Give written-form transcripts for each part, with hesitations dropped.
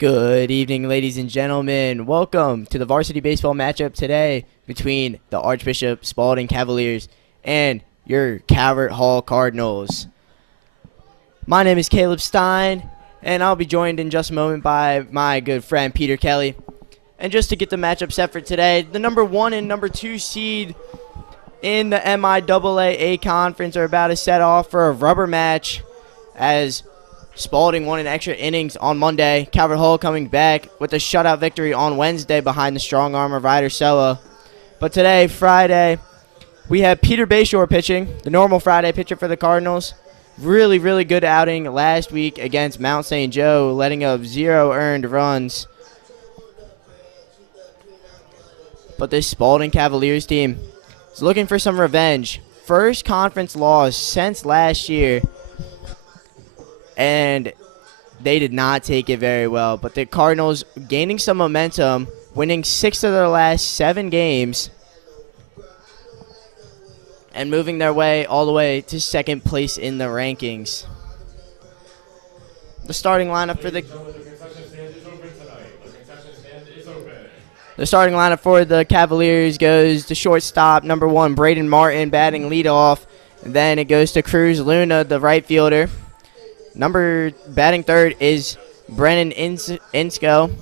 Good evening, ladies and gentlemen. Welcome to the varsity baseball matchup today between the Archbishop Spalding Cavaliers and your Calvert Hall Cardinals. My name is Caleb Stein, and I'll be joined in just a moment by my good friend Peter Kelly. And just to get the matchup set for today, the number 1 and number 2 seed in the MIAA conference are about to set off for a rubber match as Spalding won in extra innings on Monday. Calvert Hall coming back with a shutout victory on Wednesday behind the strong arm of Ryder Sella. But today, Friday, we have Peter Bayshore pitching, the normal Friday pitcher for the Cardinals. Really good outing last week against Mount St. Joe, letting up 0 earned runs. But this Spalding Cavaliers team is looking for some revenge. First conference loss since last year, and they did not take it very well. But the Cardinals gaining some momentum, winning 6 of their last 7 games, and moving their way all the way to second place in the rankings. The starting lineup for the Cavaliers goes to shortstop, number 1, Braden Martin, batting leadoff. And then it goes to Cruz Luna, the right fielder. Batting third is Brennan Insco,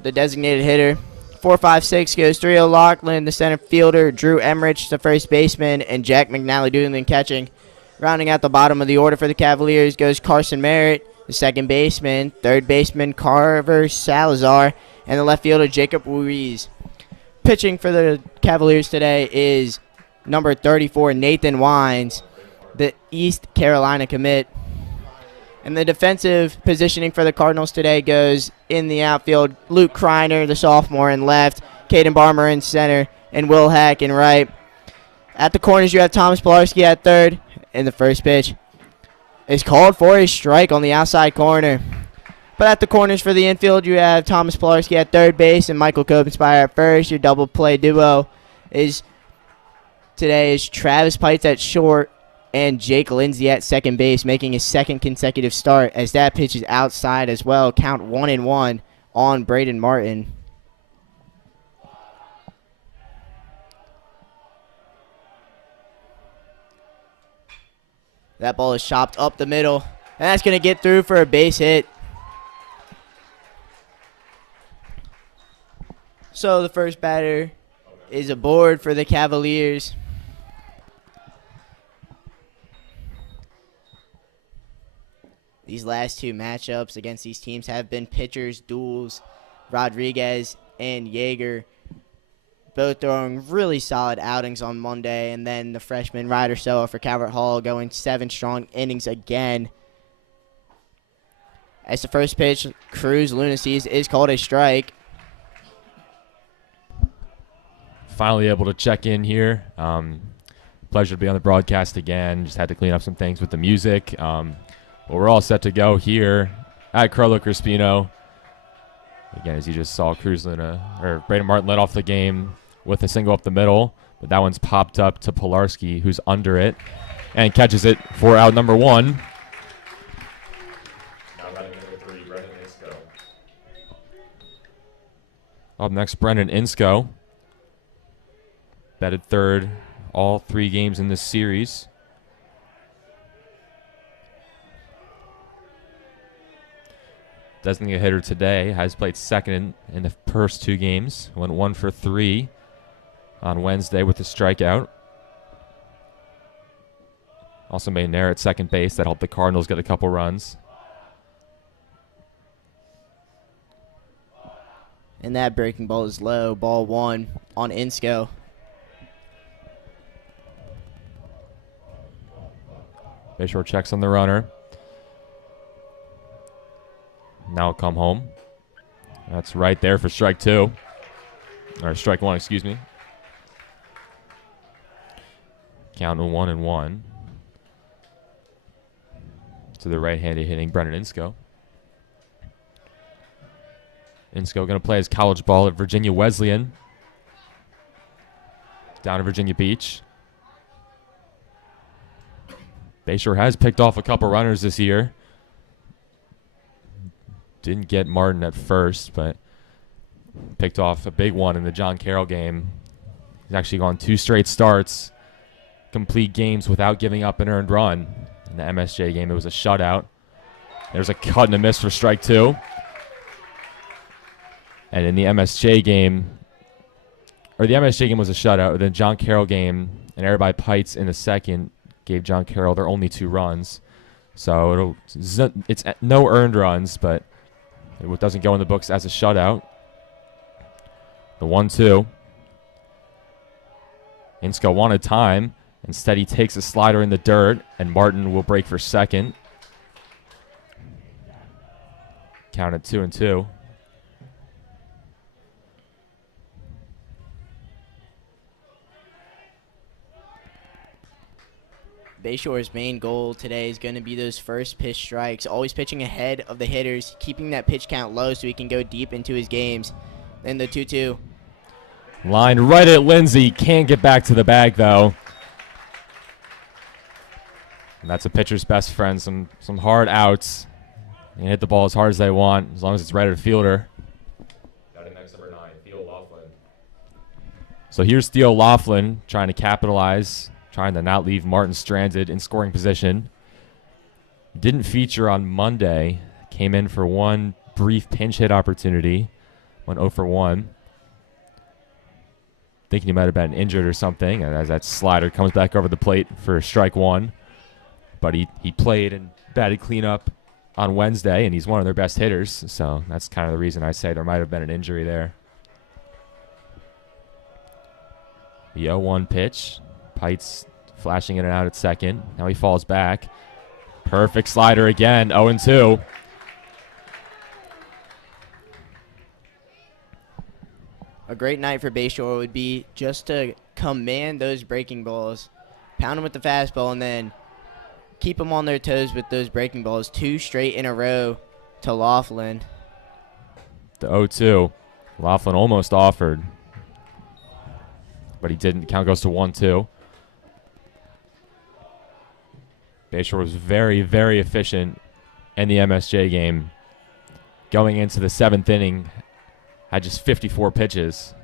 the designated hitter. 4-5-6 goes 3-0 Lachlan, the center fielder. Drew Emmerich, the first baseman, and Jack McNally doing the catching. Rounding out the bottom of the order for the Cavaliers goes Carson Merritt, the second baseman. Third baseman Carver Salazar, and the left fielder Jacob Ruiz. Pitching for the Cavaliers today is number 34 Nathan Wines, the East Carolina commit. And the defensive positioning for the Cardinals today goes in the outfield, Luke Kreiner, the sophomore, in left, Caden Barmer in center, and Will Hack in right. At the corners, you have Thomas Pilarski at third, and the first pitch is called for a strike on the outside corner. But at the corners for the infield, you have Thomas Pilarski at third base and Michael Kobenspire at first. Your double play duo is Travis Pites at short and Jake Lindsay at second base, making his second consecutive start as that pitch is outside as well. Count 1-1 on Braden Martin. That ball is chopped up the middle, and that's going to get through for a base hit. So the first batter is aboard for the Cavaliers. These last 2 matchups against these teams have been pitchers duels. Rodriguez and Yeager both throwing really solid outings on Monday. And then the freshman Ryder Sella for Calvert Hall going 7 strong innings again. As the first pitch, Cruz Luna sees is called a strike. Finally able to check in here. Pleasure to be on the broadcast again. Just had to clean up some things with the music. Well, we're all set to go here at Carlo Crispino. Again, as you just saw, Braden Martin led off the game with a single up the middle, but that one's popped up to Pilarski, who's under it, and catches it for out number 1. Now batting number 3, Brennan Insco. Up next, Brennan Insco. Batted third all 3 games in this series. Designated hitter today, has played second in the first 2 games. Went 1 for 3 on Wednesday with a strikeout. Also made an error at second base that helped the Cardinals get a couple runs. And that breaking ball is low. Ball 1 on Insco. Bayshore checks on the runner. Now come home. That's right there for strike 2. Or strike 1, excuse me. Count 1-1. To the right-handed hitting Brennan Insco. Insco going to play his college ball at Virginia Wesleyan. Down to Virginia Beach. Bayshore has picked off a couple runners this year. Didn't get Martin at first, but picked off a big one in the John Carroll game. He's actually gone 2 straight starts, complete games without giving up an earned run. In the MSJ game, it was a shutout. There's a cut and a miss for strike 2. And in the MSJ game, or the MSJ game was a shutout. The John Carroll game, and everybody Pites in the second gave John Carroll their only 2 runs. So it's no earned runs, but it doesn't go in the books as a shutout. The 1-2. Insko wanted time. Instead, he takes a slider in the dirt, and Martin will break for second. Count at 2-2. Bayshore's main goal today is going to be those first pitch strikes, always pitching ahead of the hitters, keeping that pitch count low so he can go deep into his games. Then the 2-2. Line right at Lindsay. Can't get back to the bag, though. And that's a pitcher's best friend. Some hard outs. They hit the ball as hard as they want, as long as it's right at a fielder. Batting next, number 9, Theo Laughlin. So here's Theo Laughlin trying to capitalize, trying to not leave Martin stranded in scoring position. Didn't feature on Monday. Came in for one brief pinch hit opportunity. Went 0 for 1. Thinking he might have been injured or something, and as that slider comes back over the plate for strike 1. But he played and batted cleanup on Wednesday, and he's one of their best hitters. So that's kind of the reason I say there might have been an injury there. The 0-1 pitch. Pites flashing in and out at second. Now he falls back. Perfect slider again, 0-2. A great night for Bayshore would be just to command those breaking balls, pound them with the fastball, and then keep them on their toes with those breaking balls. 2 straight in a row to Laughlin. The 0-2. Laughlin almost offered, but he didn't. The count goes to 1-2. Bayshore was very, very efficient in the MSJ game. Going into the 7th inning, had just 54 pitches.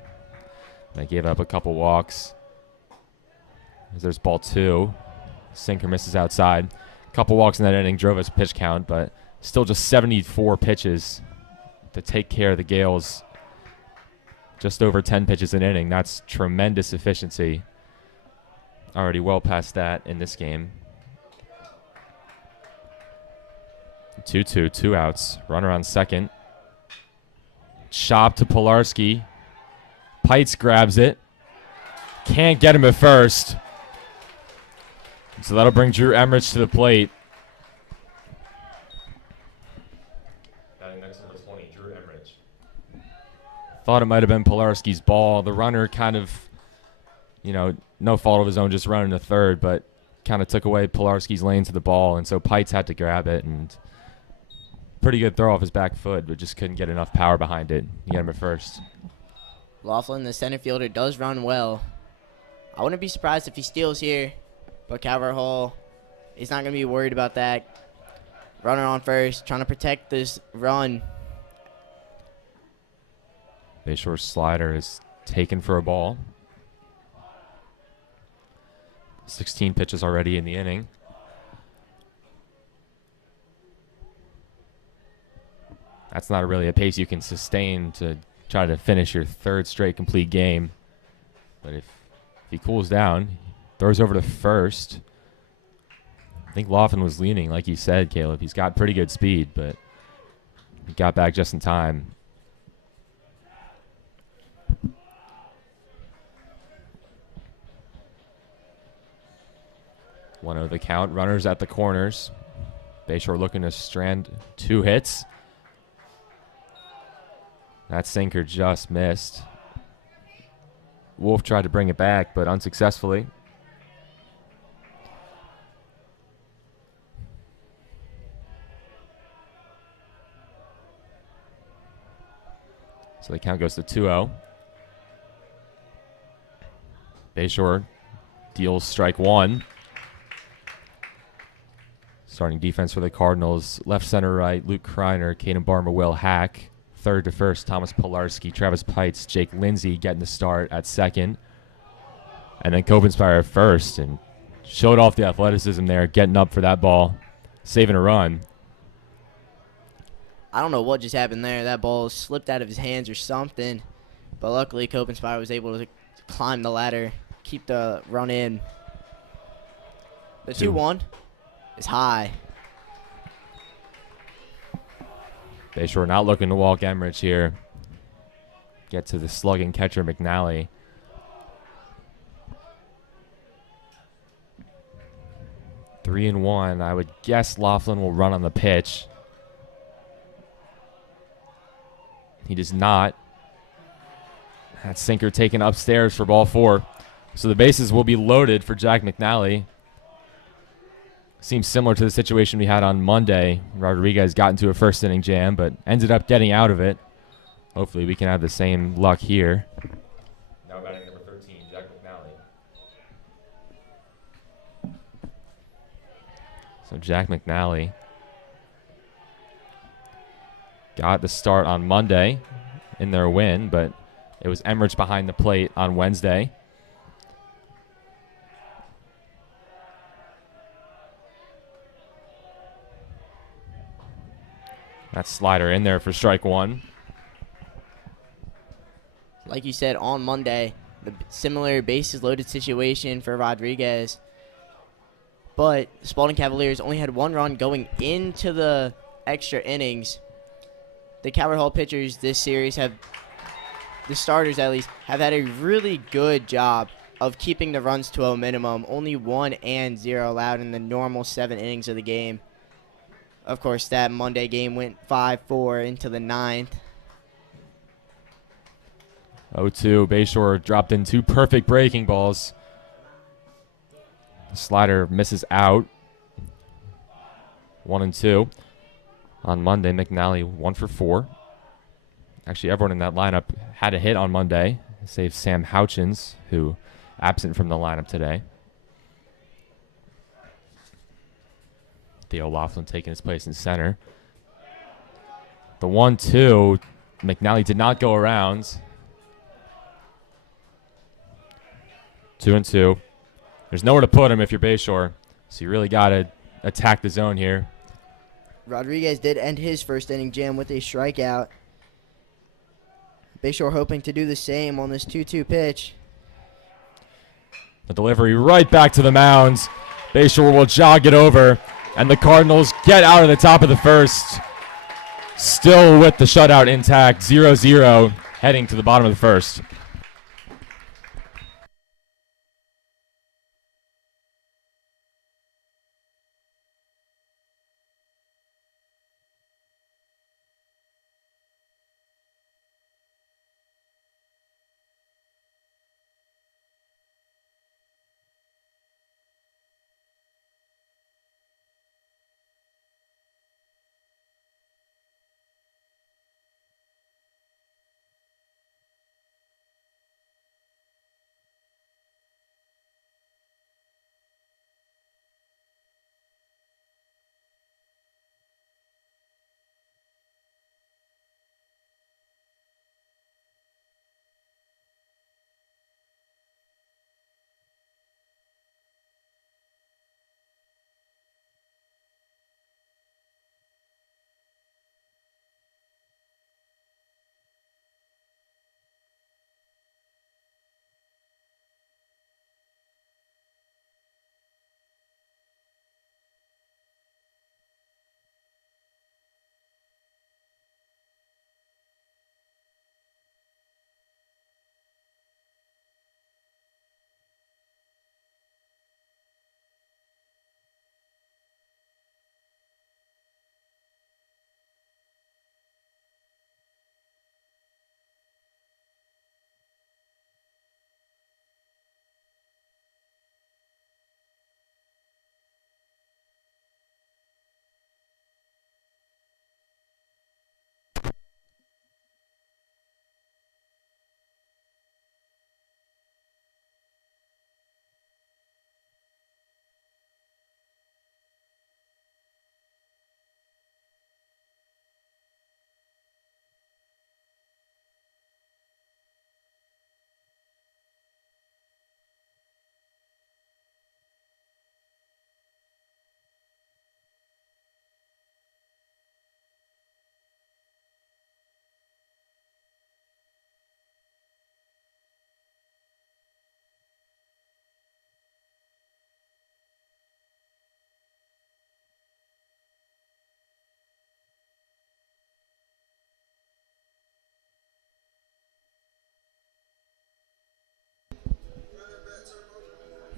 They gave up a couple walks. There's ball 2. Sinker misses outside. A couple walks in that inning drove us pitch count, but still just 74 pitches to take care of the Gales. Just over 10 pitches an inning. That's tremendous efficiency. Already well past that in this game. 2-2, 2 outs. Runner on second. Chop to Pilarski. Pites grabs it. Can't get him at first. So that'll bring Drew Emmerich to the plate. Batting next, number 20, Drew Emmerich. Thought it might have been Pilarski's ball. The runner kind of, no fault of his own, just running to third, but kind of took away Pilarski's lane to the ball, and so Pites had to grab it, and pretty good throw off his back foot, but just couldn't get enough power behind it. You get him at first. Laughlin, the center fielder, does run well. I wouldn't be surprised if he steals here, but Calvert Hall is not going to be worried about that. Runner on first, trying to protect this run. Bayshore's slider is taken for a ball. 16 pitches already in the inning. That's not really a pace you can sustain to try to finish your 3rd straight complete game. But if he cools down, throws over to first. I think Laughlin was leaning, like you said, Caleb. He's got pretty good speed, but he got back just in time. One of the count. Runners at the corners. Bayshore looking to strand 2 hits. That sinker just missed. Wolf tried to bring it back, but unsuccessfully. So the count goes to 2-0. Bayshore deals strike 1. Starting defense for the Cardinals, left, center, right, Luke Kreiner, Caden Barmer, Will Hack. Third to first, Thomas Pilarski, Travis Pites, Jake Lindsay getting the start at second. And then Copenspire at first, and showed off the athleticism there, getting up for that ball, saving a run. I don't know what just happened there. That ball slipped out of his hands or something. But luckily, Copenspire was able to climb the ladder, keep the run in. The 2-1 is high. Bayshore not looking to walk Emmerich here. Get to the slugging catcher, McNally. 3-1. I would guess Laughlin will run on the pitch. He does not. That sinker taken upstairs for ball 4. So the bases will be loaded for Jack McNally. Seems similar to the situation we had on Monday. Rodriguez got into a first inning jam, but ended up getting out of it. Hopefully we can have the same luck here. Now batting number 13, Jack McNally. So Jack McNally got the start on Monday in their win, but it was Emmerich behind the plate on Wednesday. That slider in there for strike 1. Like you said, on Monday, the similar bases loaded situation for Rodriguez. But Spalding Cavaliers only had 1 run going into the extra innings. The Calvert Hall pitchers this series the starters at least, have had a really good job of keeping the runs to a minimum. Only 1 and 0 allowed in the normal 7 innings of the game. Of course, that Monday game went 5-4 into the 9th. 0-2. Bayshore dropped in 2 perfect breaking balls. The slider misses out. 1-2. On Monday, McNally 1 for 4. Actually, everyone in that lineup had a hit on Monday, save Sam Houchins, who absent from the lineup today. Theo Laughlin taking his place in center. The 1-2, McNally did not go around. 2-2. There's nowhere to put him if you're Bayshore, so you really got to attack the zone here. Rodriguez did end his first inning jam with a strikeout. Bayshore hoping to do the same on this 2-2 pitch. The delivery right back to the mound. Bayshore will jog it over, and the Cardinals get out of the top of the first. Still with the shutout intact, 0-0, heading to the bottom of the first.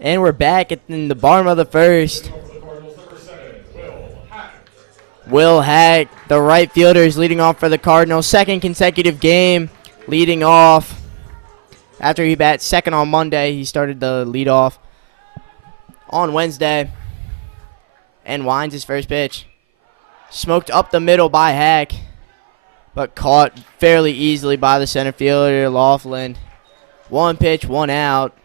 And we're back in the bottom of the first. Will Hack, the right fielder, is leading off for the Cardinals. Second consecutive game leading off. After he bat second on Monday, he started the lead off on Wednesday. And winds his first pitch. Smoked up the middle by Hack, but caught fairly easily by the center fielder, Laughlin. One pitch, one out.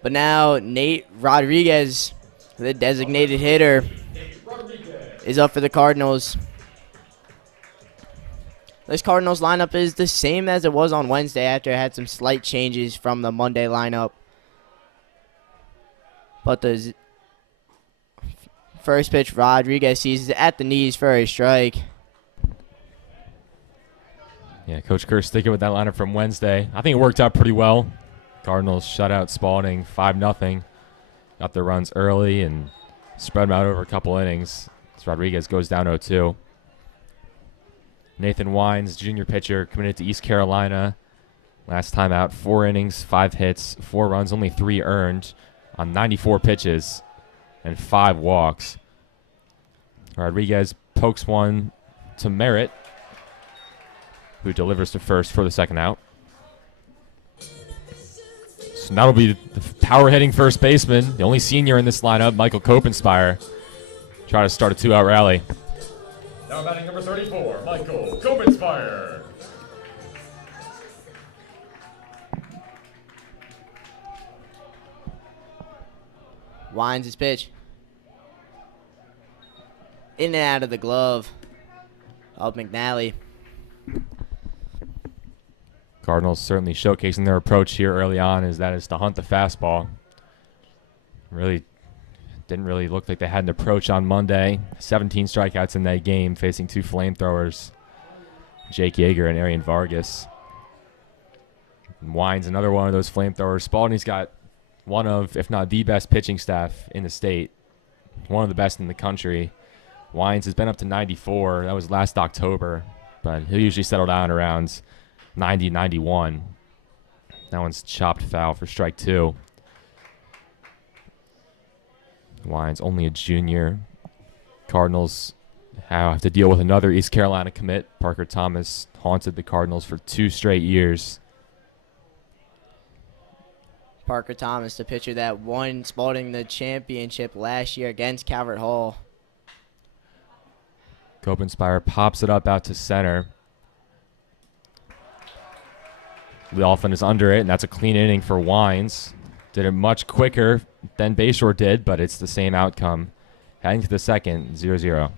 But now Nate Rodriguez, the designated hitter, is up for the Cardinals. This Cardinals lineup is the same as it was on Wednesday after it had some slight changes from the Monday lineup. But the first pitch, Rodriguez sees at the knees for a strike. Yeah, Coach Kerr sticking with that lineup from Wednesday. I think it worked out pretty well. Cardinals shut out Spalding 5-0. Got their runs early and spread them out over a couple innings. As Rodriguez goes down 0-2. Nathan Wines, junior pitcher, committed to East Carolina. Last time out, 4 innings, 5 hits, 4 runs, only 3 earned on 94 pitches and 5 walks. Rodriguez pokes one to Merritt, who delivers to first for the second out. So that'll be the power hitting first baseman, the only senior in this lineup, Michael Kopenspire. Try to start a 2-out rally. Now batting number 34, Michael Kopenspire. Winds his pitch. In and out of the glove of McNally. Cardinals certainly showcasing their approach here early on is to hunt the fastball. Didn't really look like they had an approach on Monday. 17 strikeouts in that game, facing 2 flamethrowers, Jake Yeager and Arian Vargas. And Wines, another one of those flamethrowers. Spalding's got one of, if not the best pitching staff in the state, one of the best in the country. Wines has been up to 94. That was last October, but he'll usually settle down around 90, 91. That one's chopped foul for strike 2. Wines only a junior. Cardinals have to deal with another East Carolina commit. Parker Thomas haunted the Cardinals for 2 straight years. Parker Thomas, the pitcher that won Spalding the championship last year against Calvert Hall. Kopenspire pops it up out to center. Laughlin is under it, and that's a clean inning for Wines. Did it much quicker than Bayshore did, but it's the same outcome. Heading to the second, 0-0.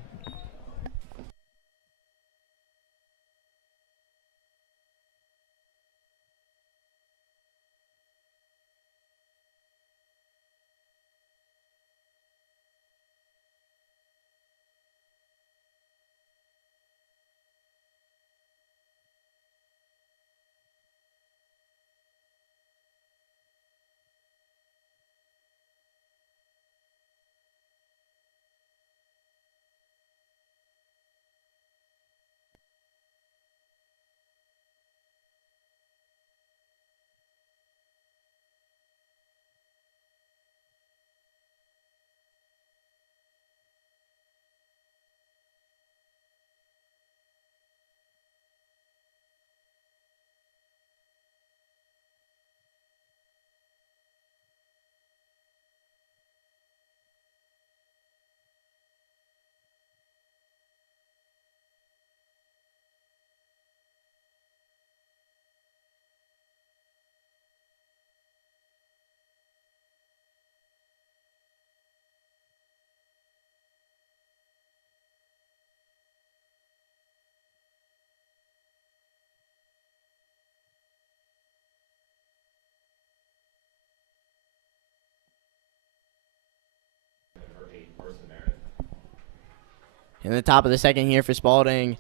In the top of the second here for Spalding.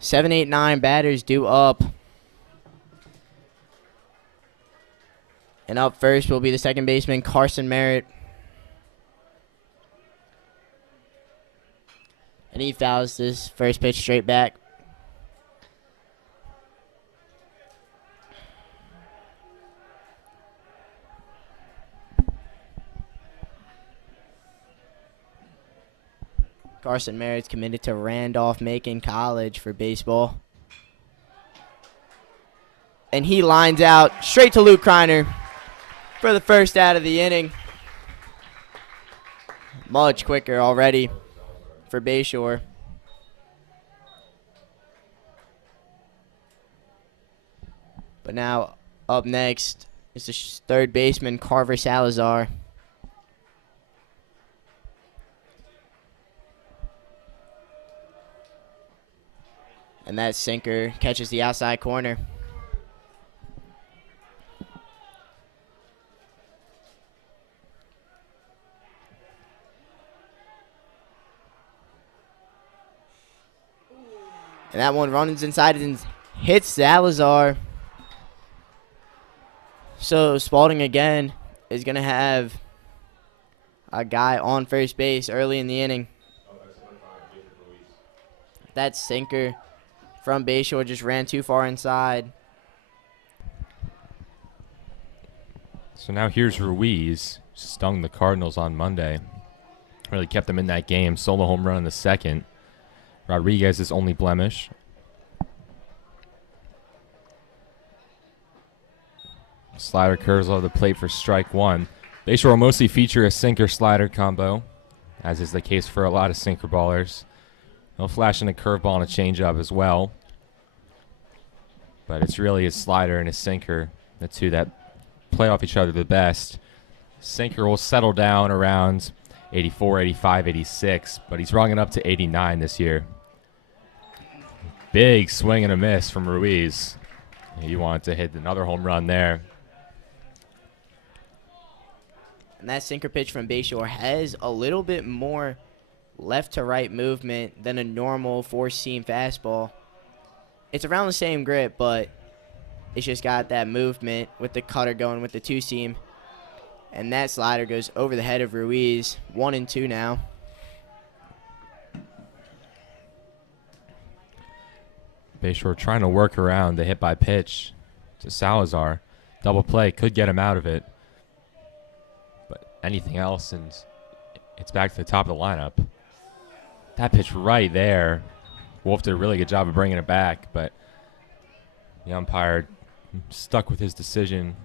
7, 8, 9 batters due up. And up first will be the second baseman, Carson Merritt. And he fouls this first pitch straight back. Carson Merritt's committed to Randolph-Macon College for baseball. And he lines out straight to Luke Kreiner for the first out of the inning. Much quicker already for Bayshore. But now up next is the third baseman, Carver Salazar. And that sinker catches the outside corner. And that one runs inside and hits Salazar. So Spalding again is going to have a guy on first base early in the inning. That sinker from Bayshore just ran too far inside. So now here's Ruiz. Stung the Cardinals on Monday. Really kept them in that game. Solo home run in the second. Rodriguez's only blemish. Slider curves over the plate for strike one. Bayshore will mostly feature a sinker-slider combo, as is the case for a lot of sinker ballers. He'll flash in a curveball and a changeup as well. But it's really his slider and his sinker, the two that play off each other the best. Sinker will settle down around 84, 85, 86, but he's rung it up to 89 this year. Big swing and a miss from Ruiz. He wanted to hit another home run there. And that sinker pitch from Bayshore has a little bit more left to right movement than a normal four-seam fastball. It's around the same grip, but it's just got that movement with the cutter going with the two-seam. And that slider goes over the head of Ruiz. 1-2 now. Bayshore trying to work around the hit by pitch to Salazar. Double play could get him out of it. But anything else, and it's back to the top of the lineup. That pitch right there. Wolf did a really good job of bringing it back, but the umpire stuck with his decision.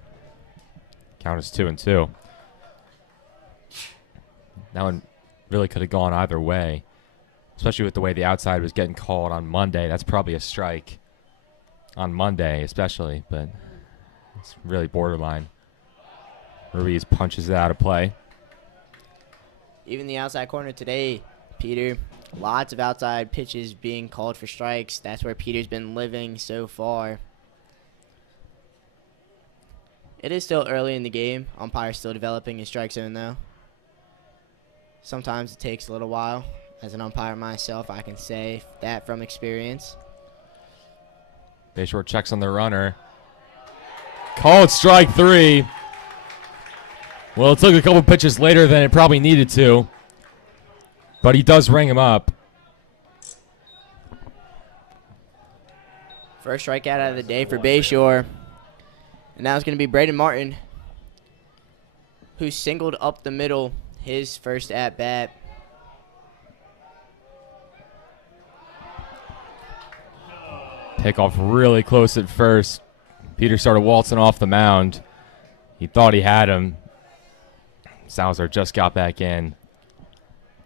Count is 2-2. That one really could have gone either way, especially with the way the outside was getting called on Monday. That's probably a strike on Monday especially, but it's really borderline. Ruiz punches it out of play. Even the outside corner today, Peter, lots of outside pitches being called for strikes. That's where Peter's been living so far. It is still early in the game. Umpire's still developing his strike zone, though. Sometimes it takes a little while. As an umpire myself, I can say that from experience. Bayshore checks on the runner. Called strike three. Well, it took a couple pitches later than it probably needed to, but he does ring him up. First strikeout out of the day for Bayshore. And now it's going to be Braden Martin, who singled up the middle his first at-bat. Takeoff really close at first. Peter started waltzing off the mound. He thought he had him. Salazar just got back in.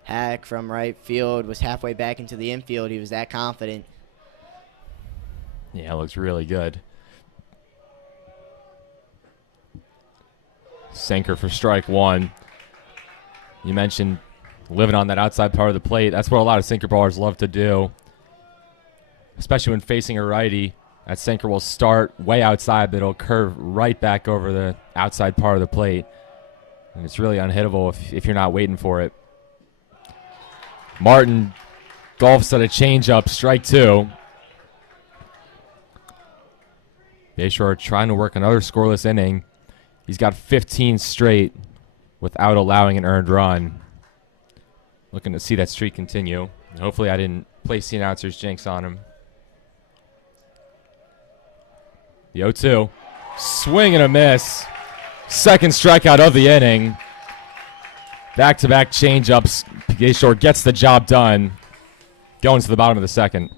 Hack from right field was halfway back into the infield. He was that confident. Yeah, it looks really good. Sinker for strike one. You mentioned living on that outside part of the plate. That's what a lot of sinker ballers love to do, especially when facing a righty. That sinker will start way outside, but it'll curve right back over the outside part of the plate. And it's really unhittable if you're not waiting for it. Martin golfs at a changeup, strike two. Bayshore trying to work another scoreless inning. He's got 15 straight without allowing an earned run. Looking to see that streak continue. And hopefully I didn't place the announcer's jinx on him. The 0-2. Swing and a miss. Second strikeout of the inning. Back-to-back change-ups. PK Short gets the job done. Going to the bottom of the second.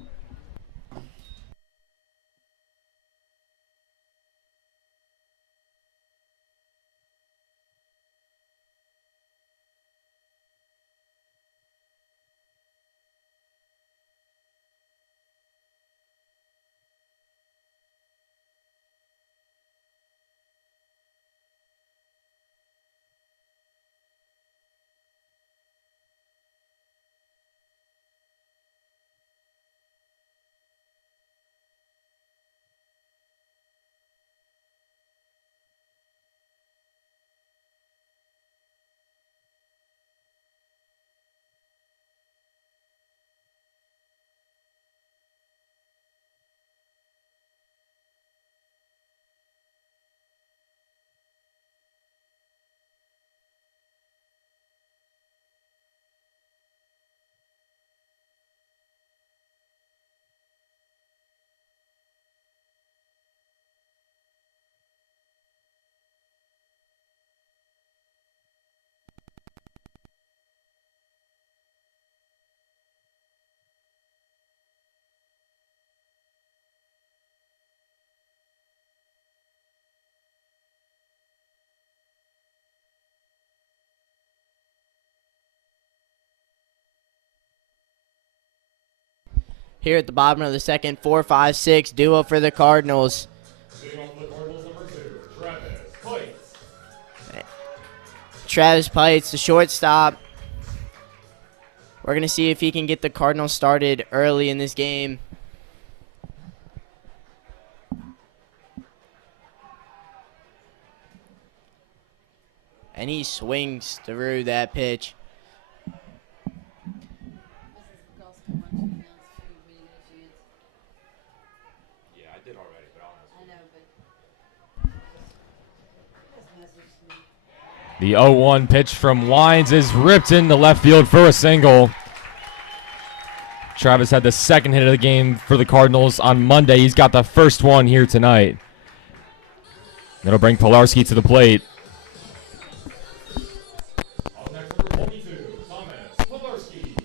Here at the bottom of the second, 4-5-6 duo for the Cardinals. Sitting on for the Cardinals, number 2, Travis Pikes. Travis Pites, the shortstop. We're going to see if he can get the Cardinals started early in this game. And he swings through that pitch. Yeah, I did already, but the 0-1 pitch from Wines is ripped into left field for a single. Travis had the second hit of the game for the Cardinals on Monday. He's got the first one here tonight. That'll bring Pilarski to the plate. Up next, number 22, Thomas Pilarski.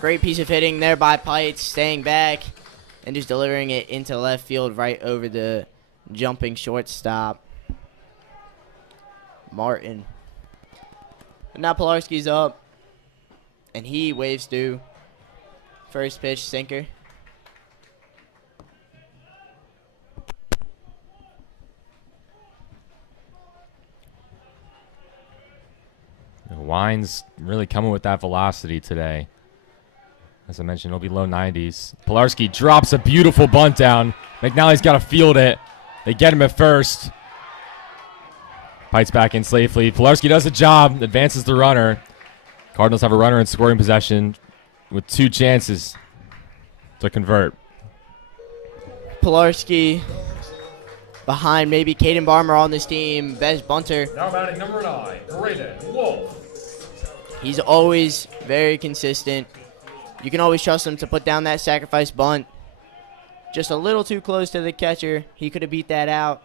Great piece of hitting there by Pites, staying back and just delivering it into left field right over the jumping shortstop, Martin. But now Pilarski's up, and he waves through. First pitch, sinker. Wines really coming with that velocity today. As I mentioned, it'll be low 90s. Pilarski drops a beautiful bunt down. McNally's got to field it. They get him at first. Pites back in safely. Pilarski does the job, advances the runner. Cardinals have a runner in scoring possession with 2 chances to convert. Pilarski behind maybe Caden Barmer on this team, best bunter. Now batting number 9, Braden Wolf. He's always very consistent. You can always trust him to put down that sacrifice bunt. Just a little too close to the catcher. He could have beat that out.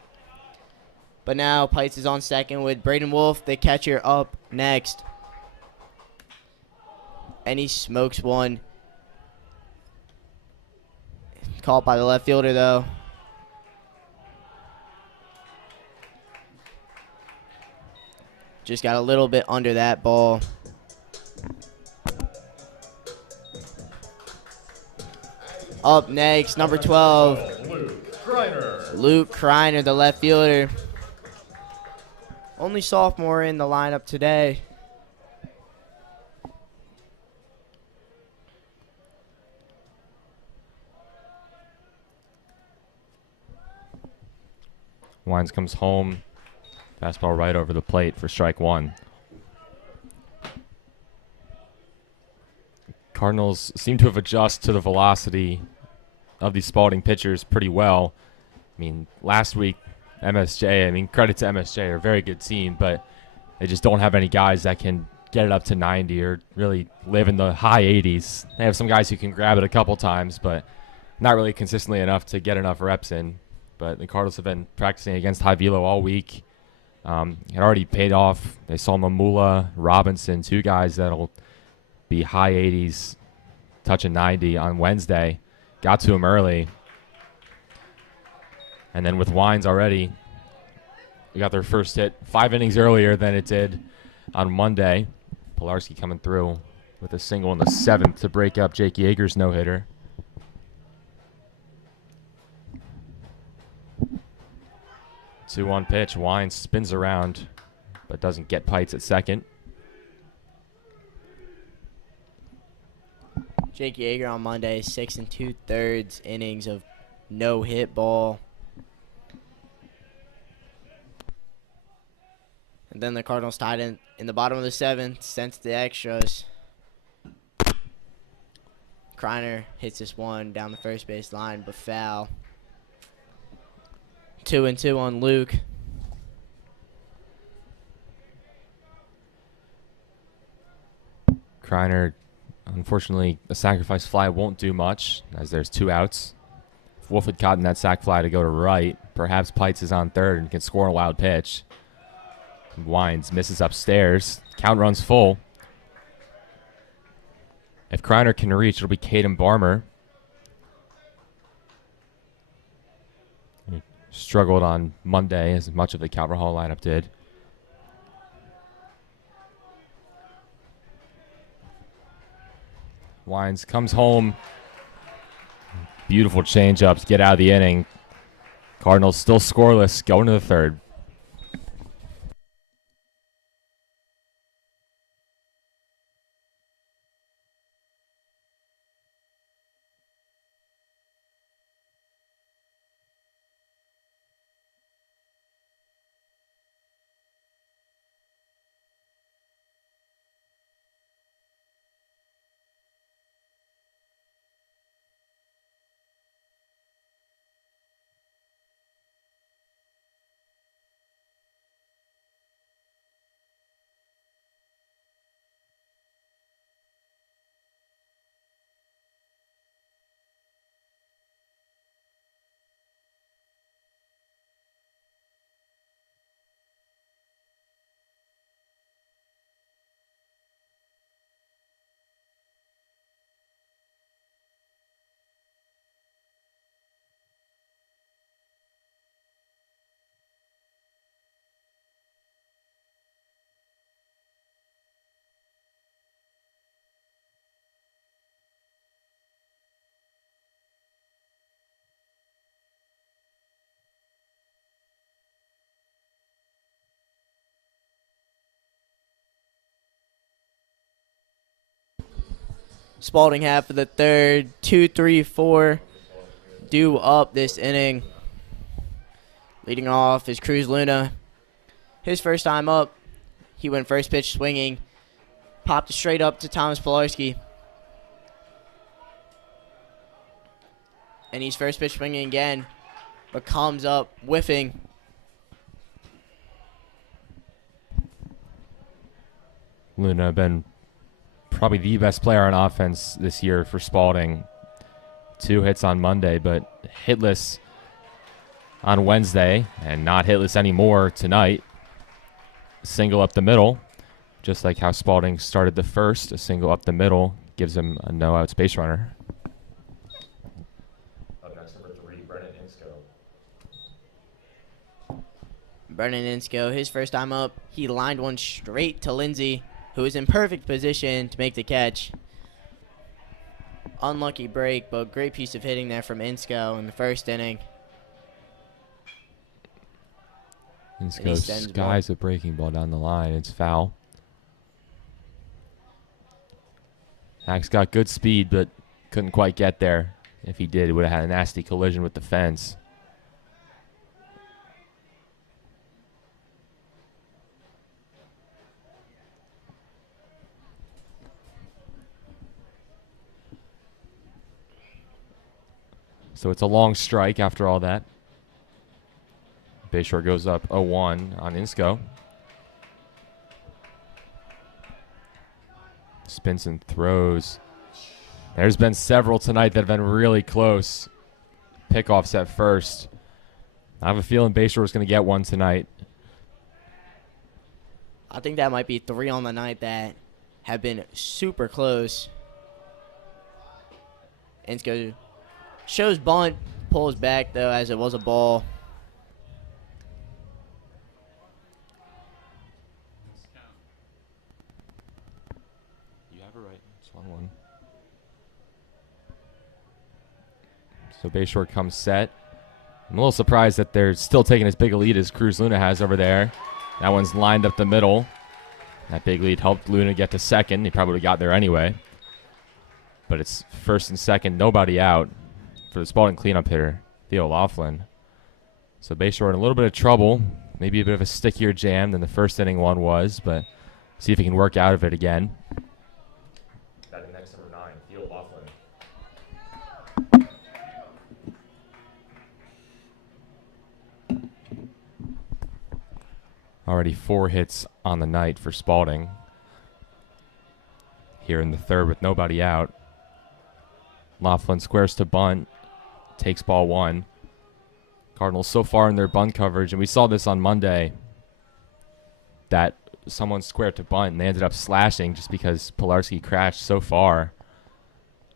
But now Pites is on second with Braden Wolf, the catcher, up next. And he smokes one. Caught by the left fielder, though. Just got a little bit under that ball. Up next, number 12, Luke Kreiner. Luke Kreiner, the left fielder. Only sophomore in the lineup today. Wines comes home. Fastball right over the plate for strike 1. Cardinals seem to have adjusted to the velocity of these Spalding pitchers pretty well. I mean, last week, MSJ, credit to MSJ, they're a very good team, but they just don't have any guys that can get it up to 90 or really live in the high 80s. They have some guys who can grab it a couple times, but not really consistently enough to get enough reps in. But the Cardinals have been practicing against high velo all week. It already paid off. They saw Mamula, Robinson, two guys that'll be high 80s, touching 90 on Wednesday. Got to him early. And then with Wines already, we got their first hit 5 innings earlier than it did on Monday. Pilarski coming through with a single in the 7th to break up Jake Yeager's no-hitter. 2-1 pitch. Wines spins around, but doesn't get Pites at second. Jake Yeager on Monday, 6 2/3 innings of no-hit ball. And then the Cardinals tied in the bottom of the 7th, sent to the extras. Kreiner hits this one down the first base line, but foul. 2-2 on Luke. Kreiner, unfortunately, a sacrifice fly won't do much as there's 2 outs. If Wolf had gotten that sac fly to go to right, perhaps Pites is on third and can score a wild pitch. Wines misses upstairs. Count runs full. If Kreiner can reach, it'll be Caden Barmer. He struggled on Monday as much of the Calvert Hall lineup did. Wines comes home. Beautiful changeups. Get out of the inning. Cardinals still scoreless. Going to the third. Spalding half of the third, 2-3-4 due up this inning. Leading off is Cruz Luna. His first time up, he went first pitch swinging, popped it straight up to Thomas Pilarski. And he's first pitch swinging again, but comes up whiffing. Luna been probably the best player on offense this year for Spalding. 2 hits on Monday, but hitless on Wednesday and not hitless anymore tonight. Single up the middle, just like how Spalding started the first. A single up the middle gives him a no-out base runner. Up next, number 3, Brennan Insko. Brennan Insko, his first time up, he lined one straight to Lindsay, who is in perfect position to make the catch. Unlucky break, but great piece of hitting there from Insko in the first inning. Insko skies a breaking ball down the line. It's foul. Hack's got good speed, but couldn't quite get there. If he did, he would have had a nasty collision with the fence. So it's a long strike after all that. Bayshore goes up 0-1 on Insko. Spins and throws. There's been several tonight that have been really close. Pickoffs at first. I have a feeling Bayshore is going to get one tonight. I think that might be 3 on the night that have been super close. And shows bunt, pulls back though as it was a ball. You have it right. It's 1-1. So Bayshore comes set. I'm a little surprised that they're still taking as big a lead as Cruz Luna has over there. That one's lined up the middle. That big lead helped Luna get to second. He probably would have got there anyway. But it's first and second, nobody out for the Spalding cleanup hitter, Theo Laughlin. So Bayshore in a little bit of trouble. Maybe a bit of a stickier jam than the first inning one was, but see if he can work out of it again. Batting next, number 9, Theo Laughlin. Already 4 hits on the night for Spalding. Here in the third with nobody out. Laughlin squares to bunt, takes ball 1. Cardinals so far in their bunt coverage, and we saw this on Monday, that someone squared to bunt and they ended up slashing just because Pilarski crashed so far.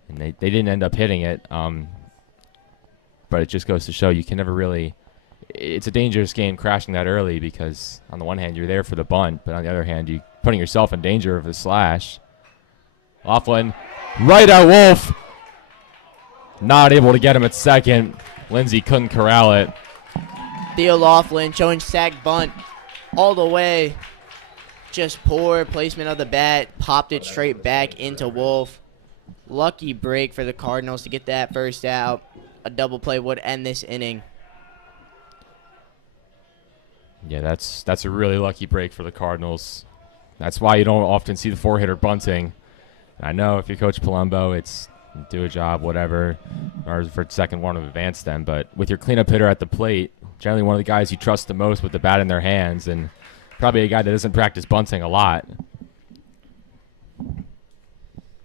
And they didn't end up hitting it. But it just goes to show you can never really... It's a dangerous game crashing that early because on the one hand you're there for the bunt, but on the other hand you're putting yourself in danger of the slash. Laughlin, right at Wolf. Not able to get him at second. Lindsay couldn't corral it. Theo Laughlin showing sack bunt all the way. Just poor placement of the bat. Popped it straight back into Wolf. Lucky break for the Cardinals to get that first out. A double play would end this inning. Yeah, that's a really lucky break for the Cardinals. That's why you don't often see the 4-hitter bunting. And I know if you're Coach Palumbo, it's do a job, whatever, or for second one to advance them. But with your cleanup hitter at the plate, generally one of the guys you trust the most with the bat in their hands, and probably a guy that doesn't practice bunting a lot.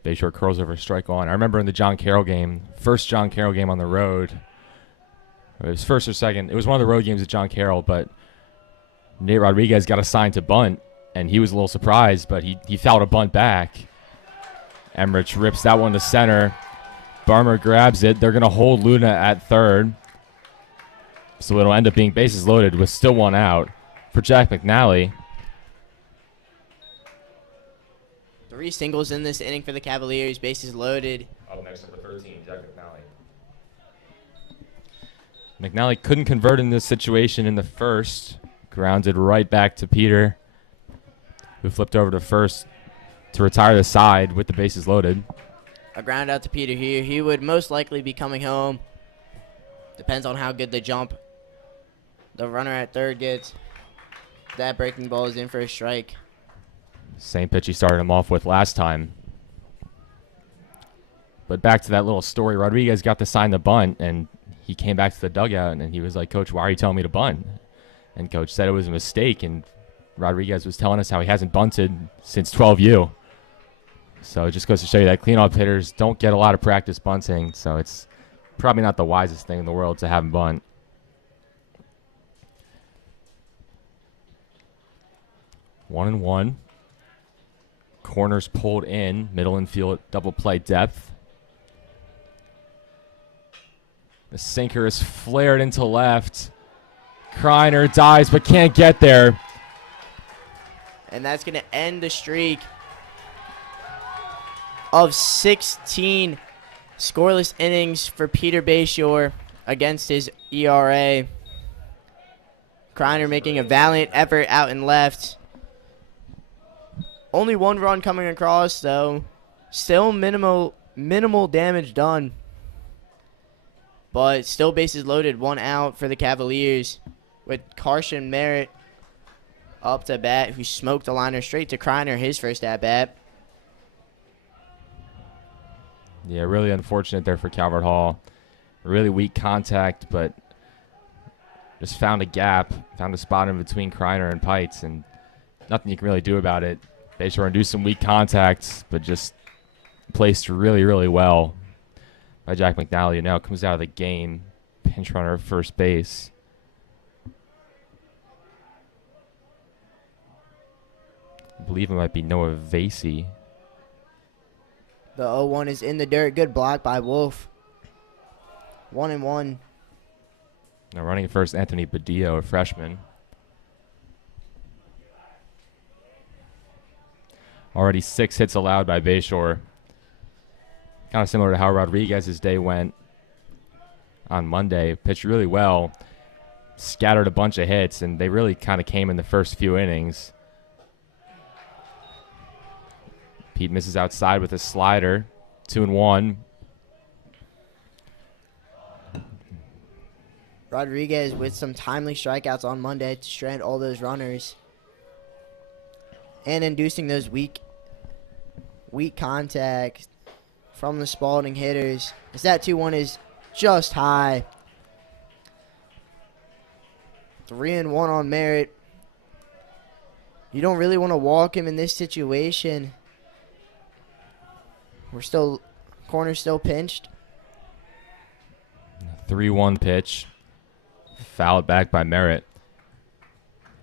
Bayshore curls over strike on. I remember in the John Carroll game, first John Carroll game on the road. It was first or second. It was one of the road games at John Carroll, but Nate Rodriguez got assigned to bunt, and he was a little surprised, but he fouled a bunt back. Emmerich rips that one to center. Barmer grabs it. They're going to hold Luna at third. So it'll end up being bases loaded with still 1 out for Jack McNally. 3 singles in this inning for the Cavaliers. Bases loaded. Up next, number 13, Jack McNally. McNally couldn't convert in this situation in the first. Grounded right back to Peter, who flipped over to first to retire the side with the bases loaded. A ground out to Peter here. He would most likely be coming home. Depends on how good the jump the runner at third gets. That breaking ball is in for a strike. Same pitch he started him off with last time. But back to that little story. Rodriguez got to sign the bunt, and he came back to the dugout, and he was like, "Coach, why are you telling me to bunt?" And Coach said it was a mistake, and Rodriguez was telling us how he hasn't bunted since 12U. So it just goes to show you that cleanup hitters don't get a lot of practice bunting, so it's probably not the wisest thing in the world to have him bunt. One and one. Corners pulled in, middle infield double play depth. The sinker is flared into left. Kreiner dives but can't get there. And that's going to end the streak of 16 scoreless innings for Peter Bayshore against his ERA. Kreiner making a valiant effort out and left. Only 1 run coming across, though. Still minimal damage done. But still bases loaded, 1 out for the Cavaliers with Carson Merritt up to bat, who smoked a liner straight to Kreiner, his first at-bat. Yeah, really unfortunate there for Calvert Hall. Really weak contact, but just found a gap, found a spot in between Kreiner and Pites, and nothing you can really do about it. Bayshore induced some weak contact, but just placed really, really well by Jack McNally. Now comes out of the game, pinch runner at first base. I believe it might be Noah Vasey. The 0-1 is in the dirt. Good block by Wolf. 1-1. Now running first, Anthony Badillo, a freshman. Already 6 hits allowed by Bayshore. Kind of similar to how Rodriguez's day went on Monday. Pitched really well. Scattered a bunch of hits, and they really kind of came in the first few innings. Pete misses outside with a slider. 2-1. Rodriguez with some timely strikeouts on Monday to strand all those runners and inducing those weak contact from the Spalding hitters. As that 2-1 is just high. 3-1 on Merritt. You don't really want to walk him in this situation. Corner's still pinched. 3-1 pitch. Fouled back by Merritt.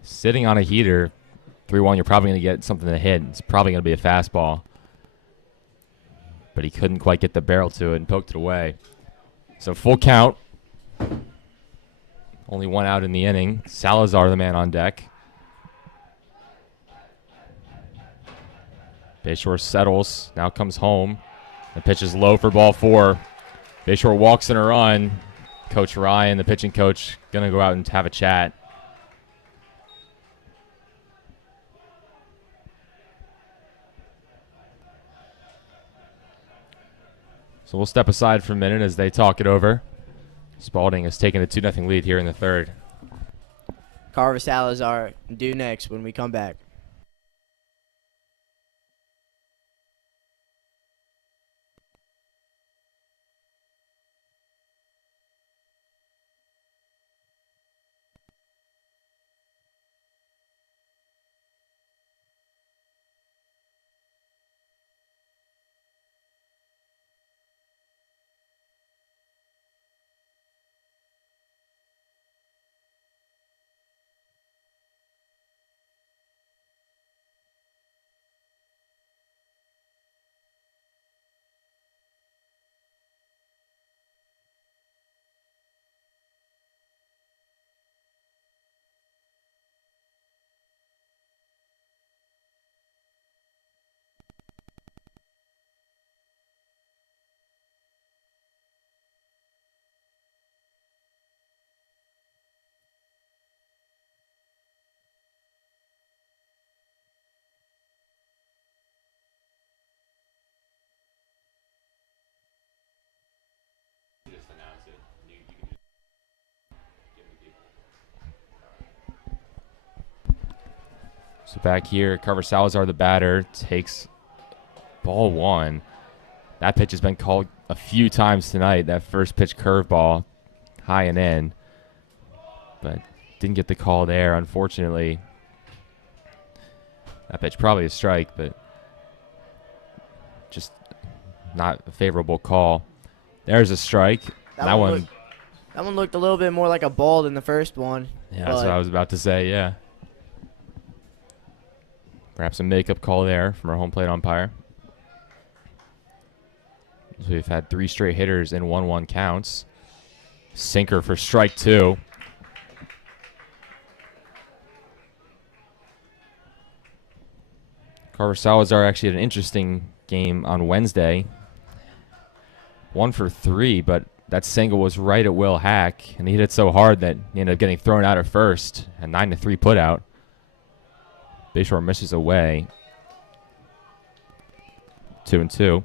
Sitting on a heater. 3-1, you're probably going to get something to hit. It's probably going to be a fastball. But he couldn't quite get the barrel to it and poked it away. So full count. Only 1 out in the inning. Salazar, the man on deck. Bayshore settles. Now comes home. The pitch is low for ball 4. Bayshore walks in a run. Coach Ryan, the pitching coach, going to go out and have a chat. So we'll step aside for a minute as they talk it over. Spalding has taken a 2-0 lead here in the third. Carver Salazar due next when we come back. So back here, Carver Salazar, the batter, takes ball 1. That pitch has been called a few times tonight. That first pitch curveball, high and in. But didn't get the call there, unfortunately. That pitch probably a strike, but just not a favorable call. There's a strike. That one looked a little bit more like a ball than the first one. Yeah, that's what I was about to say, yeah. Perhaps a makeup call there from our home plate umpire. So we've had 3 straight hitters in 1-1 counts. Sinker for strike 2. Carver Salazar actually had an interesting game on Wednesday. 1 for 3, but that single was right at Will Hack, and he hit it so hard that he ended up getting thrown out at first. A 9-3 put out. Bayshore misses away. 2-2.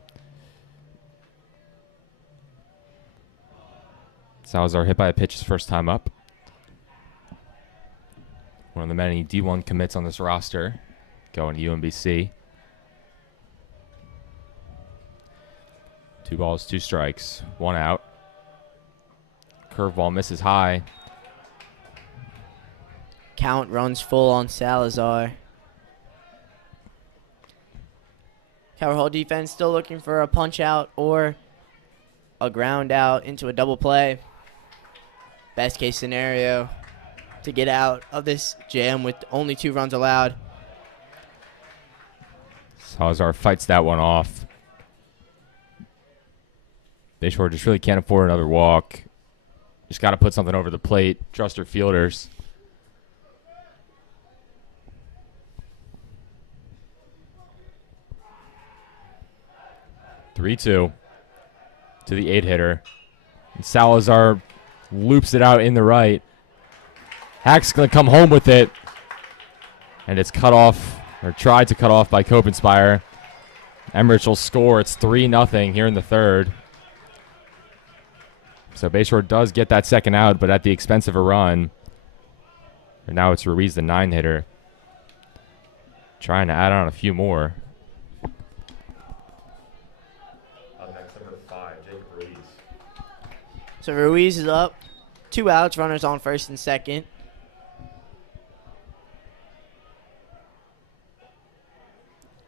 Salazar hit by a pitch his first time up. One of the many D1 commits on this roster going to UMBC. 2 balls, 2 strikes, 1 out. Curveball misses high. Count runs full on Salazar. Tower Hall defense still looking for a punch out or a ground out into a double play. Best case scenario to get out of this jam with only 2 runs allowed. Salazar fights that one off. Bayshore just really can't afford another walk. Just got to put something over the plate. Trust her fielders. Three-two to the 8-hitter. And Salazar loops it out in the right. Hack's going to come home with it. And it's cut off, or tried to cut off by Copenspire. Emmerich will score. It's 3-0 here in the third. So Bayshore does get that second out, but at the expense of a run. And now it's Ruiz, the 9-hitter. Trying to add on a few more. Up next, number 5, Jake Ruiz. So Ruiz is up. 2 outs, runners on first and second.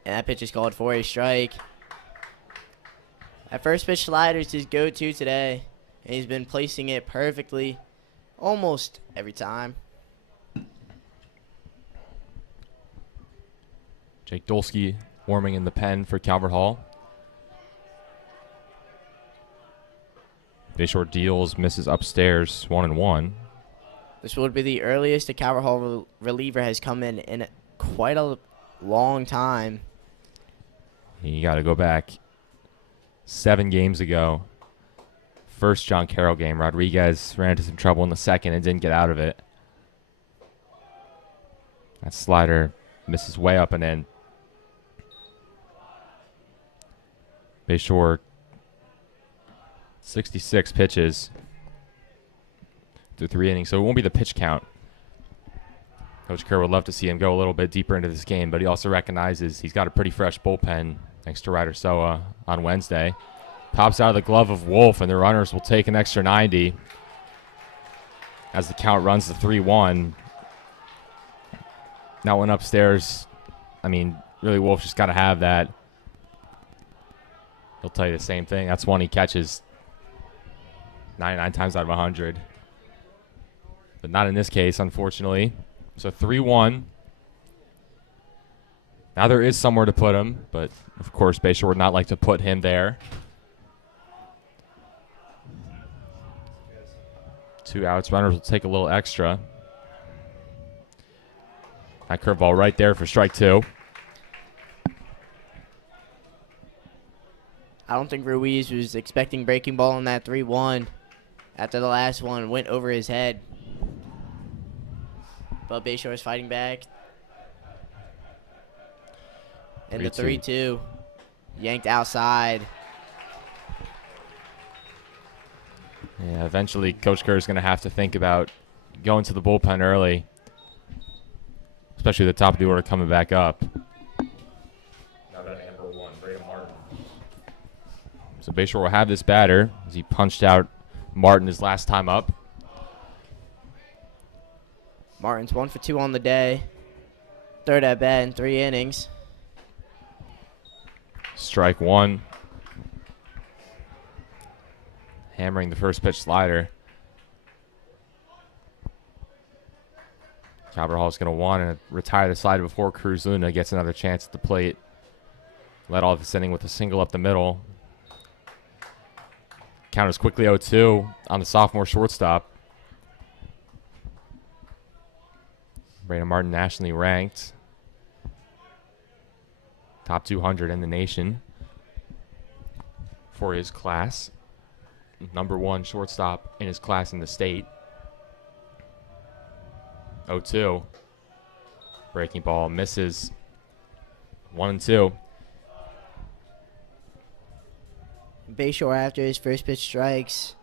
And that pitch is called for a strike. That first pitch slider is his go-to today. And he's been placing it perfectly almost every time. Jake Dolsky warming in the pen for Calvert Hall. Bayshore deals, misses upstairs, 1-1. This would be the earliest a Calvert Hall reliever has come in quite a long time. You got to go back 7 games ago. First John Carroll game, Rodriguez ran into some trouble in the second and didn't get out of it. That slider misses way up and in. Bayshore, 66 pitches through 3 innings, so it won't be the pitch count. Coach Kerr would love to see him go a little bit deeper into this game, but he also recognizes he's got a pretty fresh bullpen thanks to Ryder Soa on Wednesday. Pops out of the glove of Wolf, and the runners will take an extra 90 as the count runs to 3-1. That one upstairs, I mean, really Wolf just got to have that. He'll tell you the same thing. That's one he catches 99 times out of 100. But not in this case, unfortunately. So 3-1. Now there is somewhere to put him, but of course Bayshore would not like to put him there. 2 outs. Runners will take a little extra. That curveball right there for strike 2. I don't think Ruiz was expecting breaking ball on that 3-1 after the last one went over his head. But Bayshore is fighting back. And the 3-2 yanked outside. Yeah, eventually Coach Kerr is going to have to think about going to the bullpen early, especially the top of the order coming back up. Now batting number 1, Brayden Martin. So Bayshore will have this batter as he punched out Martin his last time up. Martin's 1 for 2 on the day. Third at bat in 3 innings. Strike 1. Hammering the first pitch slider. Calvert Hall is going to want to retire the slider before Cruz Luna gets another chance at the plate. Led off this inning with a single up the middle. Count is quickly 0-2 on the sophomore shortstop. Brayden Martin, nationally ranked. Top 200 in the nation for his class. Number 1 shortstop in his class in the state. 0-2. Breaking ball misses. 1-2. Bayshore after his first pitch strikes.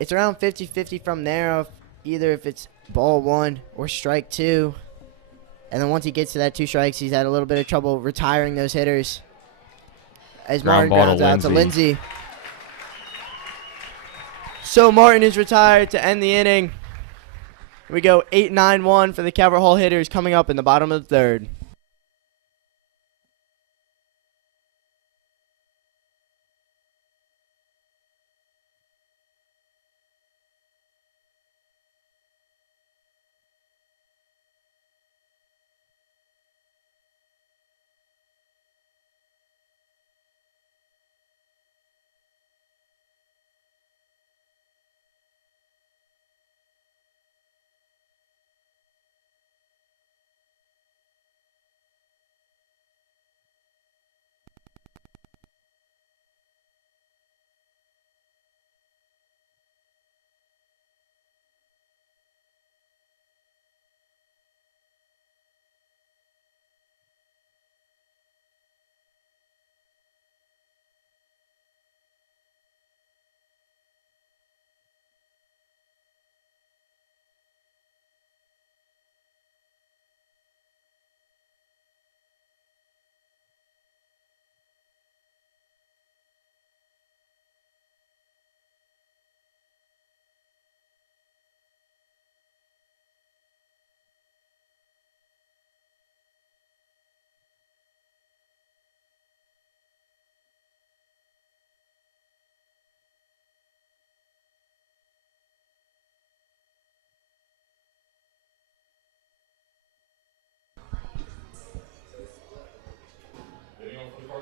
It's around 50-50 from there, of either if it's ball 1 or strike 2. And then once he gets to that 2 strikes, he's had a little bit of trouble retiring those hitters. As Martin grounds out to Lindsay. So Martin is retired to end the inning. Here we go 8-9-1 for the Calvert Hall hitters coming up in the bottom of the third.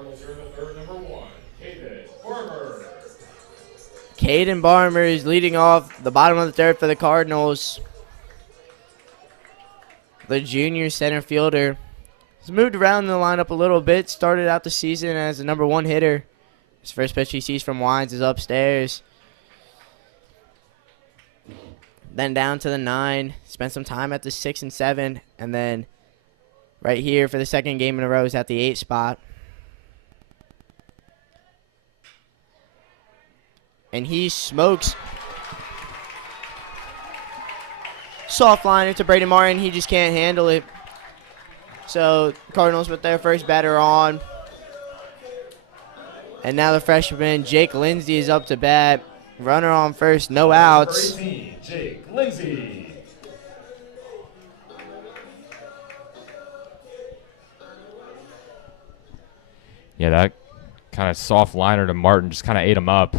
Cardinals here in the third, number 1, Caden Farmer. Caden Barmer is leading off the bottom of the third for the Cardinals. The junior center fielder has moved around in the lineup a little bit. Started out the season as the number 1 hitter. His first pitch he sees from Wines is upstairs. Then down to the 9. Spent some time at the 6 and 7. And then right here for the second game in a row is at the 8 spot. And he smokes. Soft liner to Braden Martin. He just can't handle it. So Cardinals with their first batter on. And now the freshman Jake Lindsay is up to bat. Runner on first, no outs. Number 18, Jake Lindsay. Yeah, that kind of soft liner to Martin just kind of ate him up.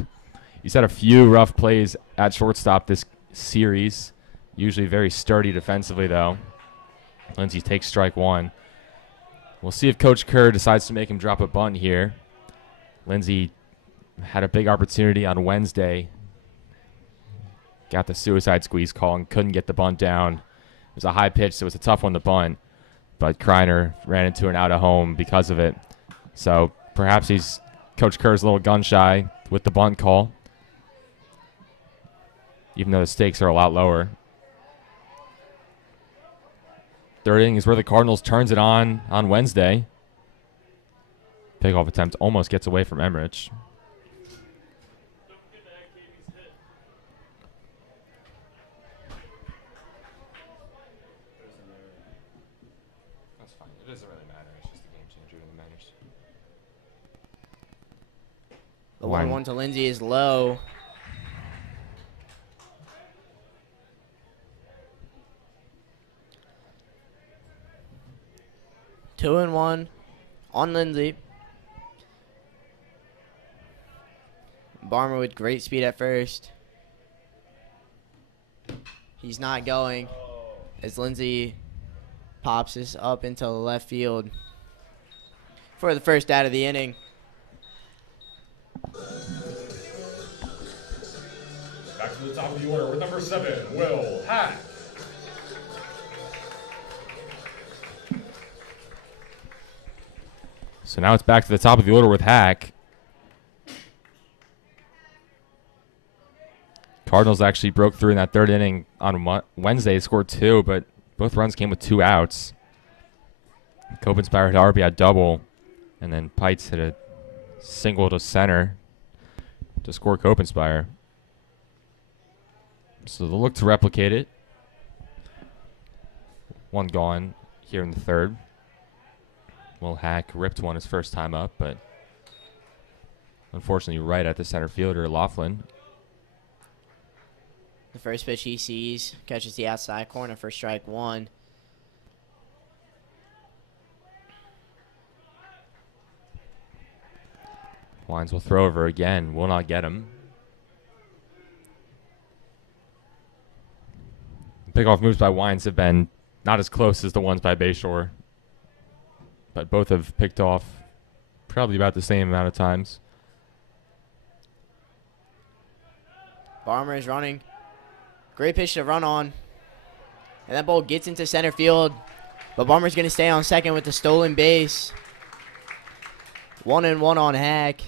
He's had a few rough plays at shortstop this series. Usually very sturdy defensively, though. Lindsay takes strike 1. We'll see if Coach Kerr decides to make him drop a bunt here. Lindsay had a big opportunity on Wednesday. Got the suicide squeeze call and couldn't get the bunt down. It was a high pitch, so it was a tough one to bunt. But Kreiner ran into an out of home because of it. So perhaps Coach Kerr's a little gun shy with the bunt call, even though the stakes are a lot lower. Third inning is where the Cardinals turns it on Wednesday. Pickoff attempt almost gets away from Emmerich. That's fine. It doesn't really matter. It's just a game changer that matters. The 1-1 to Lindsay is low. Two and 1 on Lindsay. Barmer with great speed at first. He's not going as Lindsay pops this up into the left field for the first out of the inning. Back to the top of the order with number 7, Will Hack. So now it's back to the top of the order with Hack. Cardinals actually broke through in that third inning on Wednesday, scored 2, but both runs came with 2 outs. Kopenspire hit RBI double, and then Pites hit a single to center to score Kopenspire. So they'll look to replicate it. 1 gone here in the third. Will Hack ripped one his first time up, but unfortunately right at the center fielder, Laughlin. The first pitch he sees catches the outside corner for strike 1. Wines will throw over again. Will not get him. Pickoff moves by Wines have been not as close as the ones by Bayshore, but both have picked off probably about the same amount of times. Barmer is running. Great pitch to run on. And that ball gets into center field. But Barmer's going to stay on second with the stolen base. 1-1 on Hack.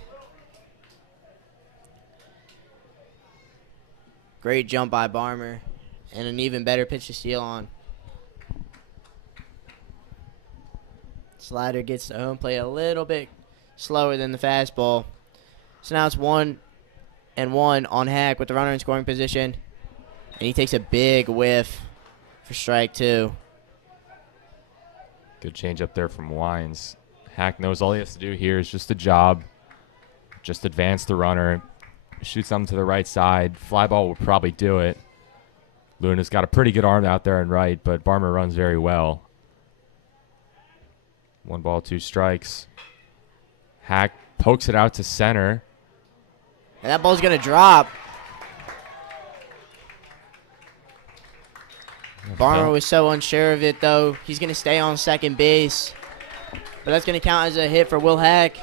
Great jump by Barmer. And an even better pitch to steal on. Slider gets to home plate a little bit slower than the fastball. So now it's 1-1 on Hack with the runner in scoring position. And he takes a big whiff for strike 2. Good change up there from Wines. Hack knows all he has to do here is just a job. Just advance the runner. Shoot something to the right side. Fly ball will probably do it. Luna's got a pretty good arm out there and right, but Barmer runs very well. 1 ball, 2 strikes. Hack pokes it out to center. And that ball's going to drop. Barmer was so unsure of it, though. He's going to stay on second base. But that's going to count as a hit for Will Hack.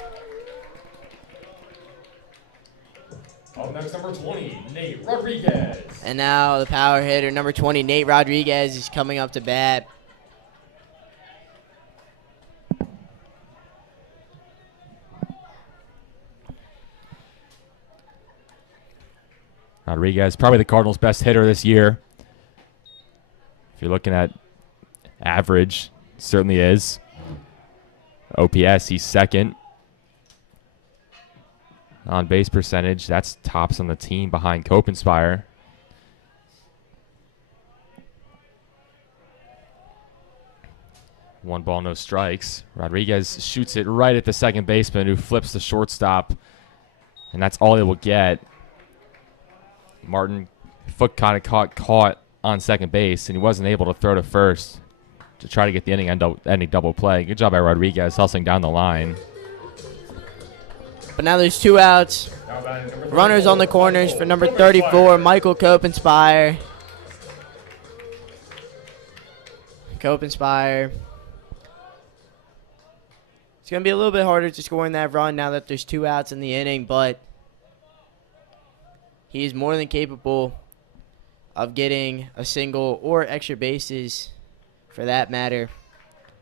Up next, number 20, Nate Rodriguez. And now the power hitter, number 20, Nate Rodriguez, is coming up to bat. Rodriguez, probably the Cardinals' best hitter this year. If you're looking at average, certainly is. OPS, he's second. On base percentage, that's tops on the team behind Copenspire. One ball, no strikes. Rodriguez shoots it right at the second baseman, who flips the shortstop, and that's all they will get. Martin, foot kind of caught on second base, and he wasn't able to throw to first to try to get the ending double play. Good job by Rodriguez hustling down the line. But now there's 2 outs. Runners on the corners for number 34, Michael Copenspire. Copenspire. It's going to be a little bit harder to score in that run now that there's 2 outs in the inning, but he is more than capable of getting a single or extra bases, for that matter.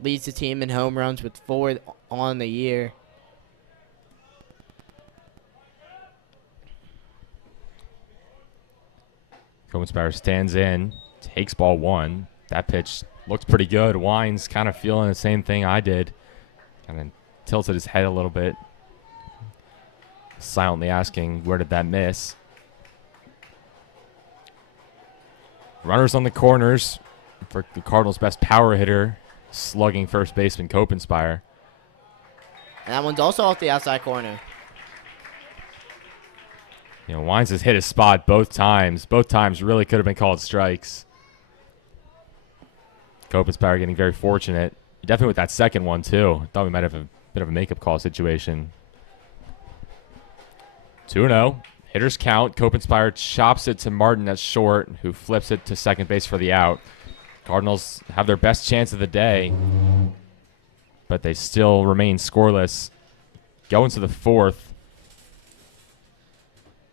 Leads the team in home runs with 4 on the year. Copenspire stands in, takes ball 1. That pitch looks pretty good. Wines kind of feeling the same thing I did. Kind of tilted his head a little bit, silently asking, where did that miss? Runners on the corners for the Cardinals' best power hitter, slugging first baseman Copenspire. And that one's also off the outside corner. You know, Wines has hit his spot both times. Both times really could have been called strikes. Copenspire getting very fortunate. Definitely with that second one, too. Thought we might have a bit of a makeup call situation. 2-0. Hitters count. Copenspire chops it to Martin at short, who flips it to second base for the out. Cardinals have their best chance of the day, but they still remain scoreless. Going to the 4th.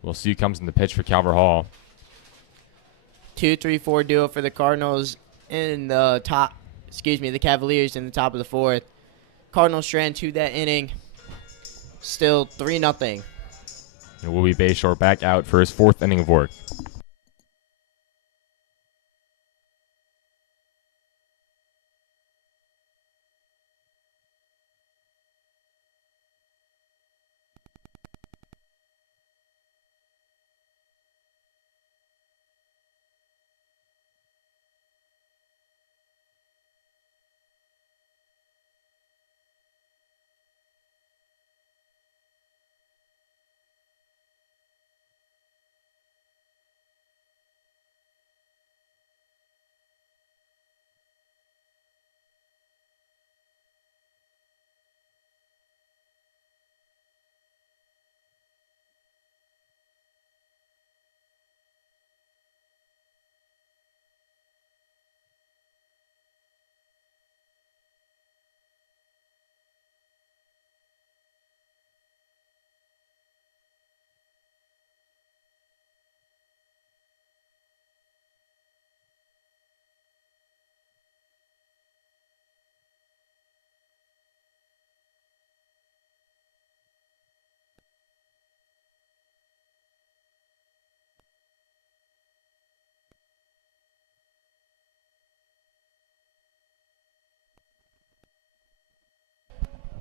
We'll see who comes in the pitch for Calvert Hall. 2-3-4 duo for the Cardinals in the top. The Cavaliers in the top of the 4th. Cardinals strand to that inning. Still 3-0. And Will Bayshore back out for his 4th inning of work.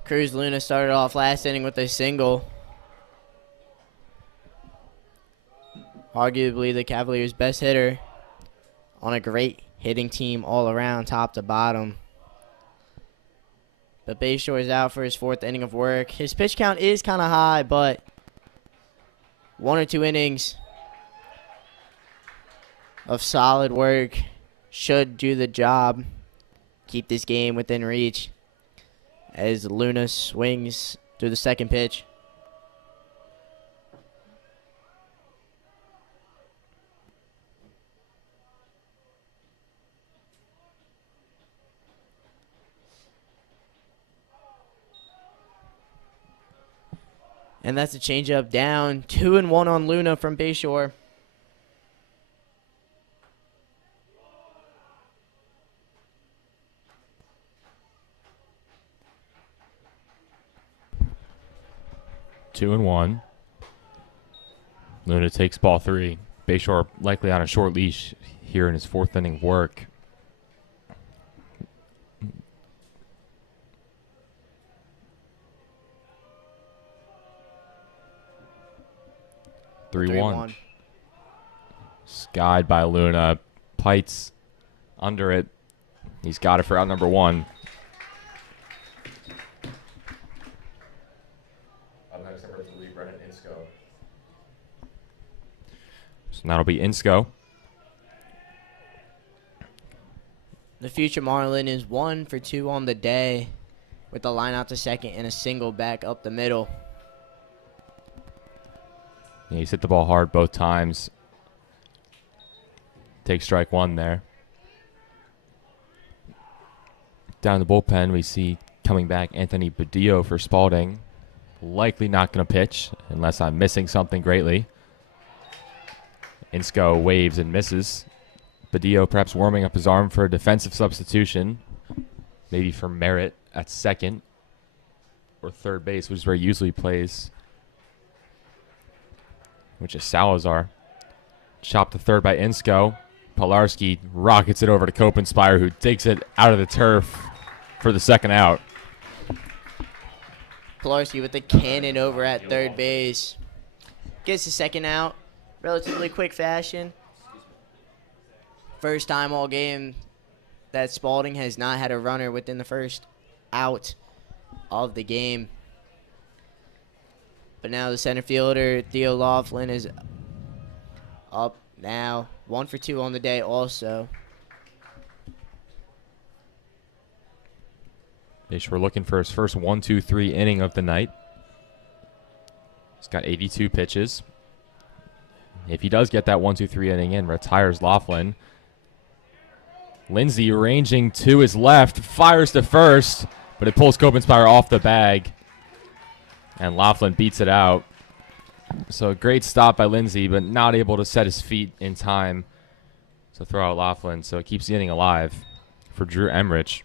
Cruz Luna started off last inning with a single. Arguably the Cavaliers' best hitter on a great hitting team all around, top to bottom. But Bayshore is out for his 4th inning of work. His pitch count is kind of high, but 1 or 2 innings of solid work should do the job. Keep this game within reach as Luna swings through the second pitch. And that's a changeup down. 2-1 on Luna from Bayshore. Two and one. Luna takes ball 3. Bayshore likely on a short leash here in his 4th inning work. Three one. Skied by Luna. Pites under it. He's got it for out number 1. So that'll be Insco. The future Marlin is 1 for 2 on the day with a line out to second and a single back up the middle. Yeah, he's hit the ball hard both times. Take strike 1 there. Down in the bullpen, we see coming back Anthony Badillo for Spalding. Likely not going to pitch unless I'm missing something greatly. Insco waves and misses. Badillo perhaps warming up his arm for a defensive substitution. Maybe for Merritt at second or third base, which is where he usually plays, which is Salazar. Chopped to third by Insco. Pilarski rockets it over to Copenspire, who takes it out of the turf for the second out. Pilarski with the cannon over at third base. Gets the second out. Relatively quick fashion. First time all game that Spalding has not had a runner within the first out of the game. But now the center fielder, Theo Laughlin, is up now. 1 for 2 on the day also. We're looking for his first 1-2-3 inning of the night. He's got 82 pitches. If he does get that 1-2-3 inning in, retires Laughlin. Lindsay ranging to his left, fires to first, but it pulls Copenspire off the bag. And Laughlin beats it out. So a great stop by Lindsay, but not able to set his feet in time to throw out Laughlin. So it keeps the inning alive for Drew Emrich.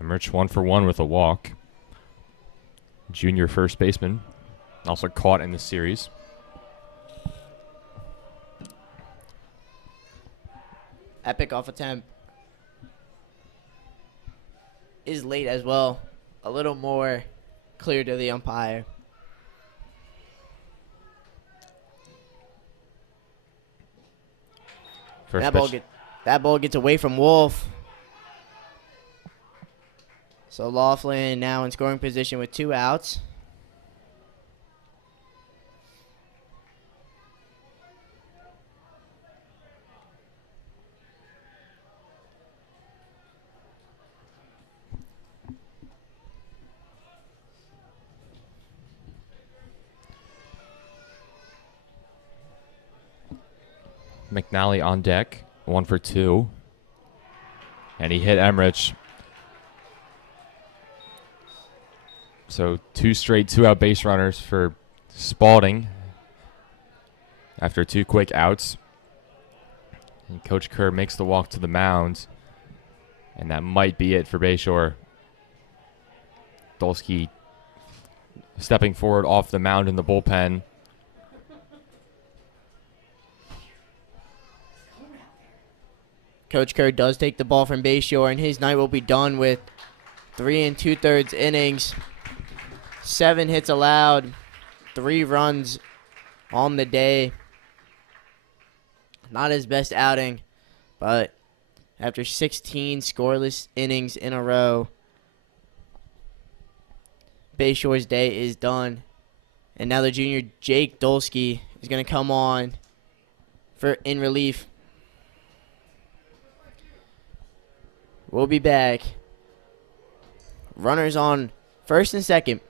Emrich 1 for 1 with a walk. Junior first baseman, also caught in the series. Epic off attempt is late as well. A little more clear to the umpire. That ball gets away from Wolf. So Laughlin now in scoring position with 2 outs. McNally on deck, 1 for 2. And he hit Emrich. So 2 straight 2-out base runners for Spalding after 2 quick outs. And Coach Kerr makes the walk to the mound. And that might be it for Bayshore. Dolsky stepping forward off the mound in the bullpen. Coach Kerr does take the ball from Bayshore, and his night will be done with 3 2/3 innings. 7 hits allowed, 3 runs on the day. Not his best outing, but after 16 scoreless innings in a row, Bayshore's day is done. And now the junior Jake Dolsky is going to come on for in relief. We'll be back. Runners on first and second.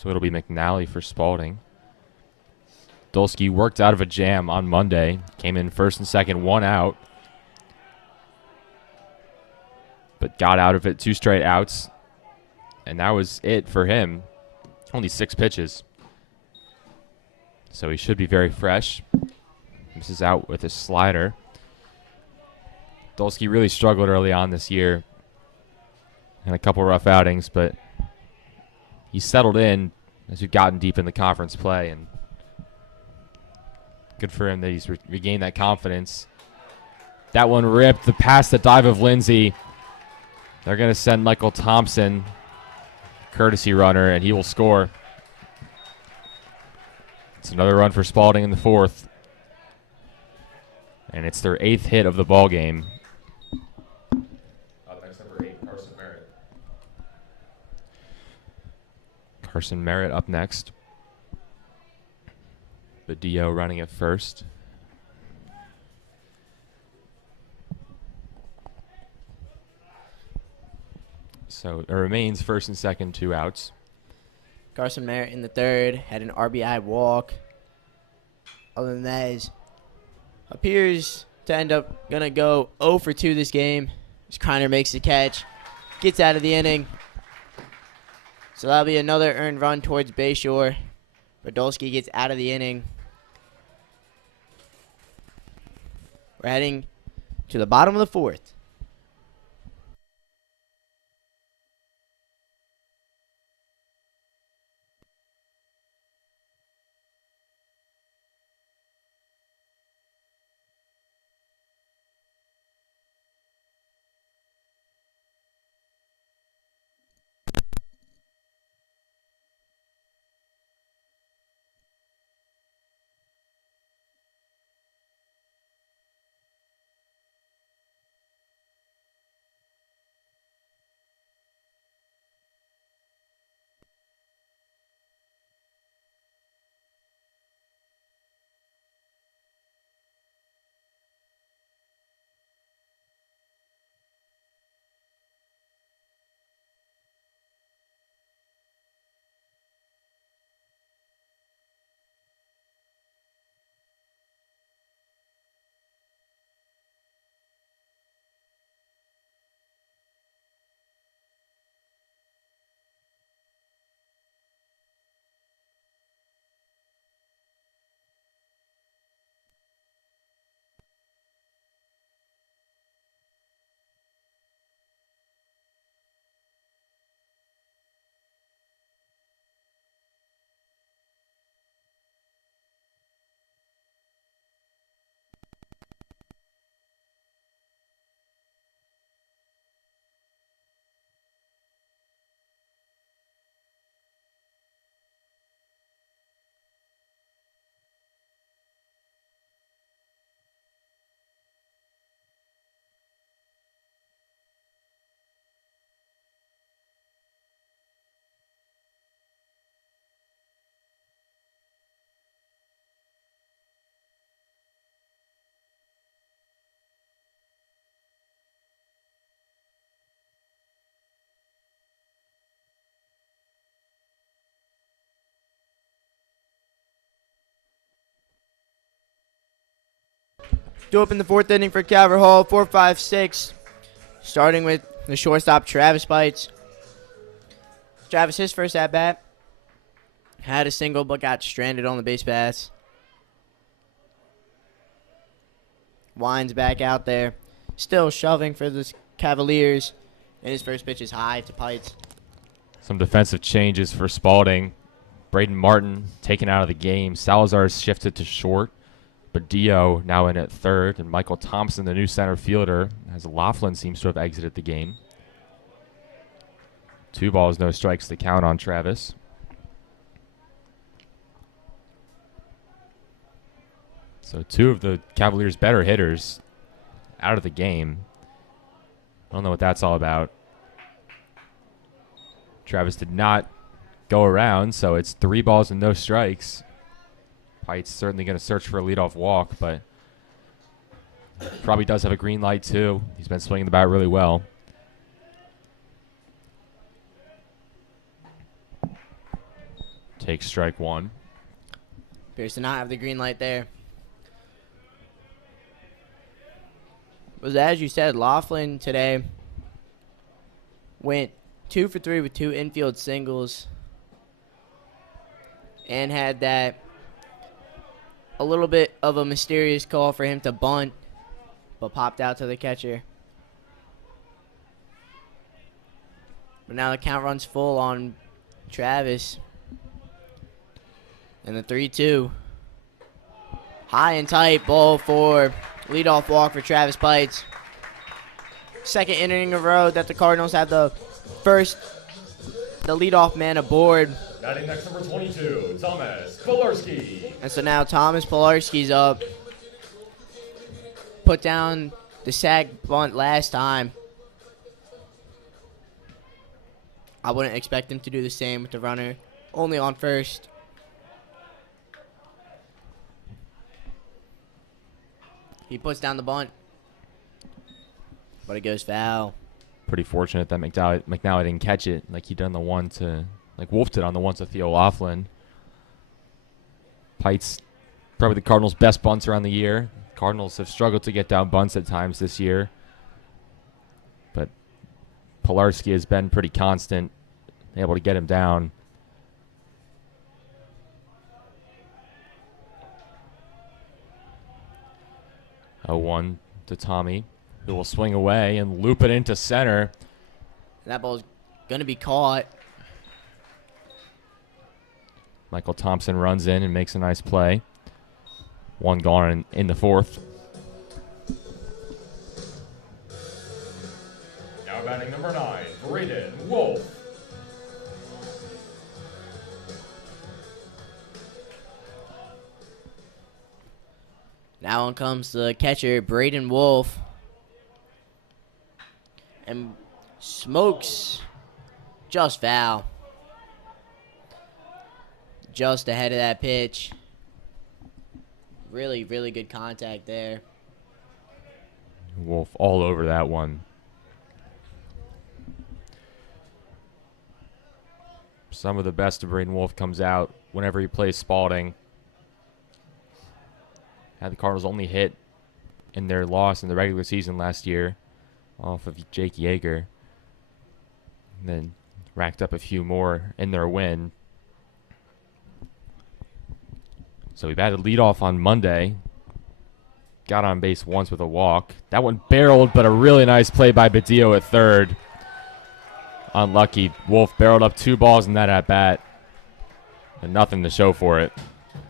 So it'll be McNally for Spalding. Dolsky worked out of a jam on Monday. Came in first and second, 1 out. But got out of it 2 straight outs. And that was it for him. Only 6 pitches. So he should be very fresh. Misses out with his slider. Dolsky really struggled early on this year. And a couple rough outings, but he settled in as we've gotten deep in the conference play. And good for him that he's regained that confidence. That one ripped. The pass, the dive of Lindsay. They're going to send Michael Thompson, courtesy runner, and he will score. It's another run for Spalding in the 4th. And it's their 8th hit of the ball game. Up next, number 8, Carson Merritt. Carson Merritt up next. Badillo running at first. So it remains first and second, 2 outs. Carson Merritt in the 3rd had an RBI walk. Other than that, is appears to end up going to go 0 for 2 this game. As Kreiner makes the catch, gets out of the inning. So that'll be another earned run towards Bayshore. Podolski gets out of the inning. We're heading to the bottom of the 4th. Due up in the 4th inning for Calvert Hall, 4-5-6. Starting with the shortstop, Travis Bites. Travis, his first at-bat. Had a single, but got stranded on the base pass. Winds back out there. Still shoving for the Cavaliers. And his first pitch is high to Pites. Some defensive changes for Spalding. Braden Martin taken out of the game. Salazar is shifted to short. Badillo now in at 3rd. And Michael Thompson, the new center fielder, as Laughlin seems to have exited the game. 2 balls, no strikes to count on Travis. So 2 of the Cavaliers' better hitters out of the game. I don't know what that's all about. Travis did not go around, so it's 3 balls and no strikes. Pite's certainly going to search for a leadoff walk, but probably does have a green light too. He's been swinging the bat really well. Takes strike one. Appears to not have the green light there. But as you said, Laughlin today went 2 for 3 with 2 infield singles and had that a little bit of a mysterious call for him to bunt, but popped out to the catcher. But now the count runs full on Travis. And the 3-2. High and tight ball for leadoff walk for Travis Pites. Second inning in a row that the Cardinals have the leadoff man aboard. Batting next, number 22, Thomas Polarski. And so now Thomas Polarski's up. Put down the sag bunt last time. I wouldn't expect him to do the same with the runner only on first. He puts down the bunt, but it goes foul. Pretty fortunate that McNally didn't catch it like he done the one to, like Wolf did on the one to Theo Laughlin. Pites, probably the Cardinals' best bunter on the year. Cardinals have struggled to get down bunts at times this year, but Polarski has been pretty constant, able to get him down. A 1 to Tommy, who will swing away and loop it into center. That ball's going to be caught. Michael Thompson runs in and makes a nice play. One gone in the fourth. Now batting number 9, Braden Wolf. Now on comes the catcher, Braden Wolf. And smokes just foul. Just ahead of that pitch. Really, really good contact there. Wolf all over that one. Some of the best of Braden Wolf comes out whenever he plays Spalding. Had the Cardinals only hit in their loss in the regular season last year off of Jake Yeager. And then racked up a few more in their win. So we batted leadoff on Monday. Got on base once with a walk. That one barreled, but a really nice play by Badillo at third. Unlucky. Wolf barreled up 2 balls in that at-bat. And nothing to show for it.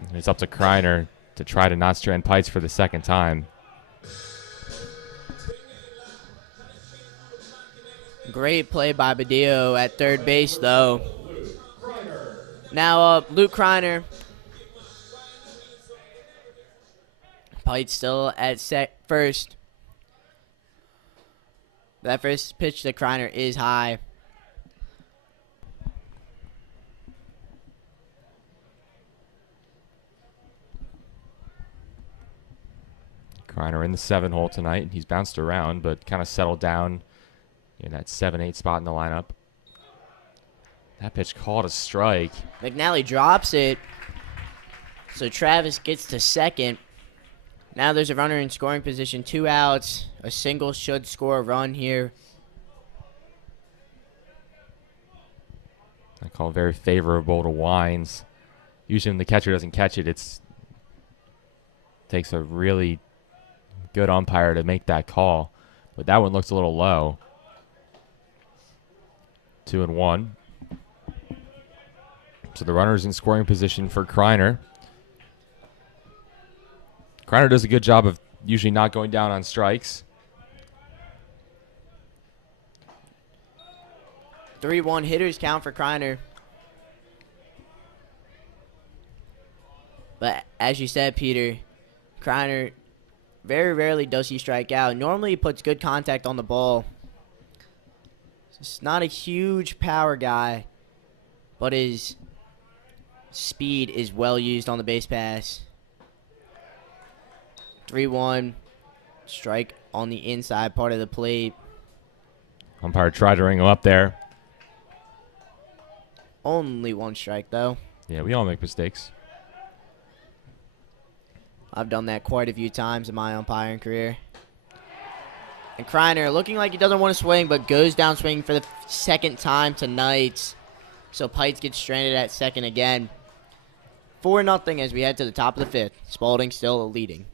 And it's up to Kreiner to try to not strand Pites for the second time. Great play by Badillo at third base, though. Now Luke Kreiner. Pites still at first. That first pitch to Kreiner is high. Kreiner in the 7-hole tonight. He's bounced around, but kind of settled down in that 7-8 spot in the lineup. That pitch called a strike. McNally drops it. So Travis gets to second. Now there's a runner in scoring position. 2 outs. A single should score a run here. I call it very favorable to Wines. Usually when the catcher doesn't catch it, takes a really good umpire to make that call. But that one looks a little low. 2-1. So the runner's in scoring position for Kreiner. Kreiner does a good job of usually not going down on strikes. 3-1 hitters count for Kreiner. But as you said, Peter, Kreiner very rarely does he strike out. Normally he puts good contact on the ball. He's not a huge power guy, but his speed is well used on the base pass. 3-1, strike on the inside part of the plate. Umpire tried to ring him up there. Only 1 strike, though. Yeah, we all make mistakes. I've done that quite a few times in my umpiring career. And Kreiner looking like he doesn't want to swing, but goes down swinging for the second time tonight. So Pites gets stranded at second again. 4-0 as we head to the top of the fifth. Spalding still leading.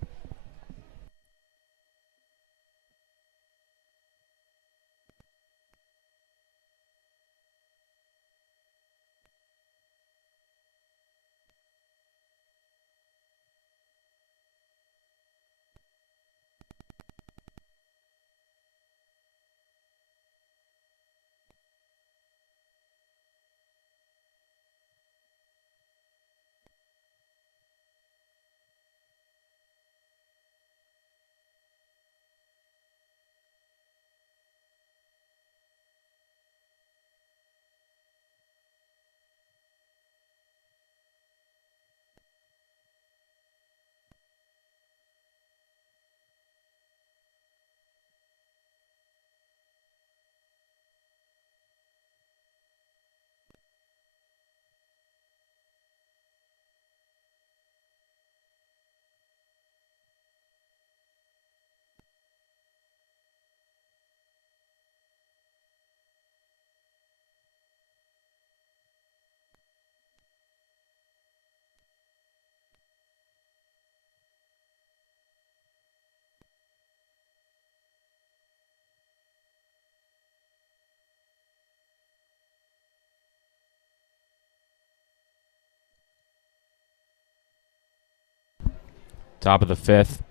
Top of the fifth.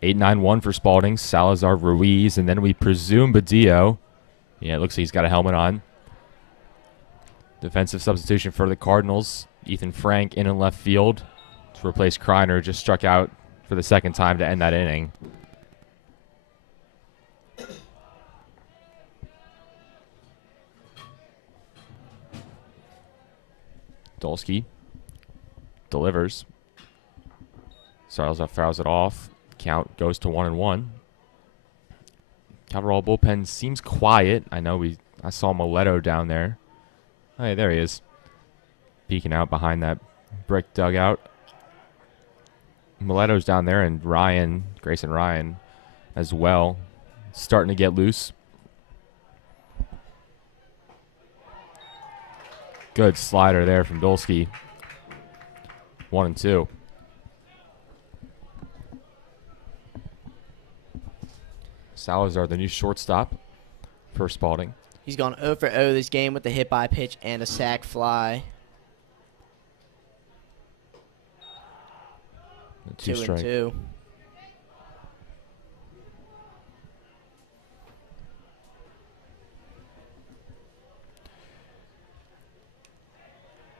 8-9-1 for Spalding. Salazar, Ruiz, and then we presume Badillo. Yeah, it looks like he's got a helmet on. Defensive substitution for the Cardinals. Ethan Frank in and left field to replace Kreiner. Just struck out for the second time to end that inning. Dolsky delivers. Salazar fouls it off. Count goes to 1-1. Calverall bullpen seems quiet. I know I saw Mileto down there. Hey, there he is. Peeking out behind that brick dugout. Mileto's down there, and Grayson Ryan as well. Starting to get loose. Good slider there from Dolsky. 1-2. Salazar, the new shortstop for Spalding. He's gone 0 for 0 this game with a hit by pitch and a sac fly. 2-2.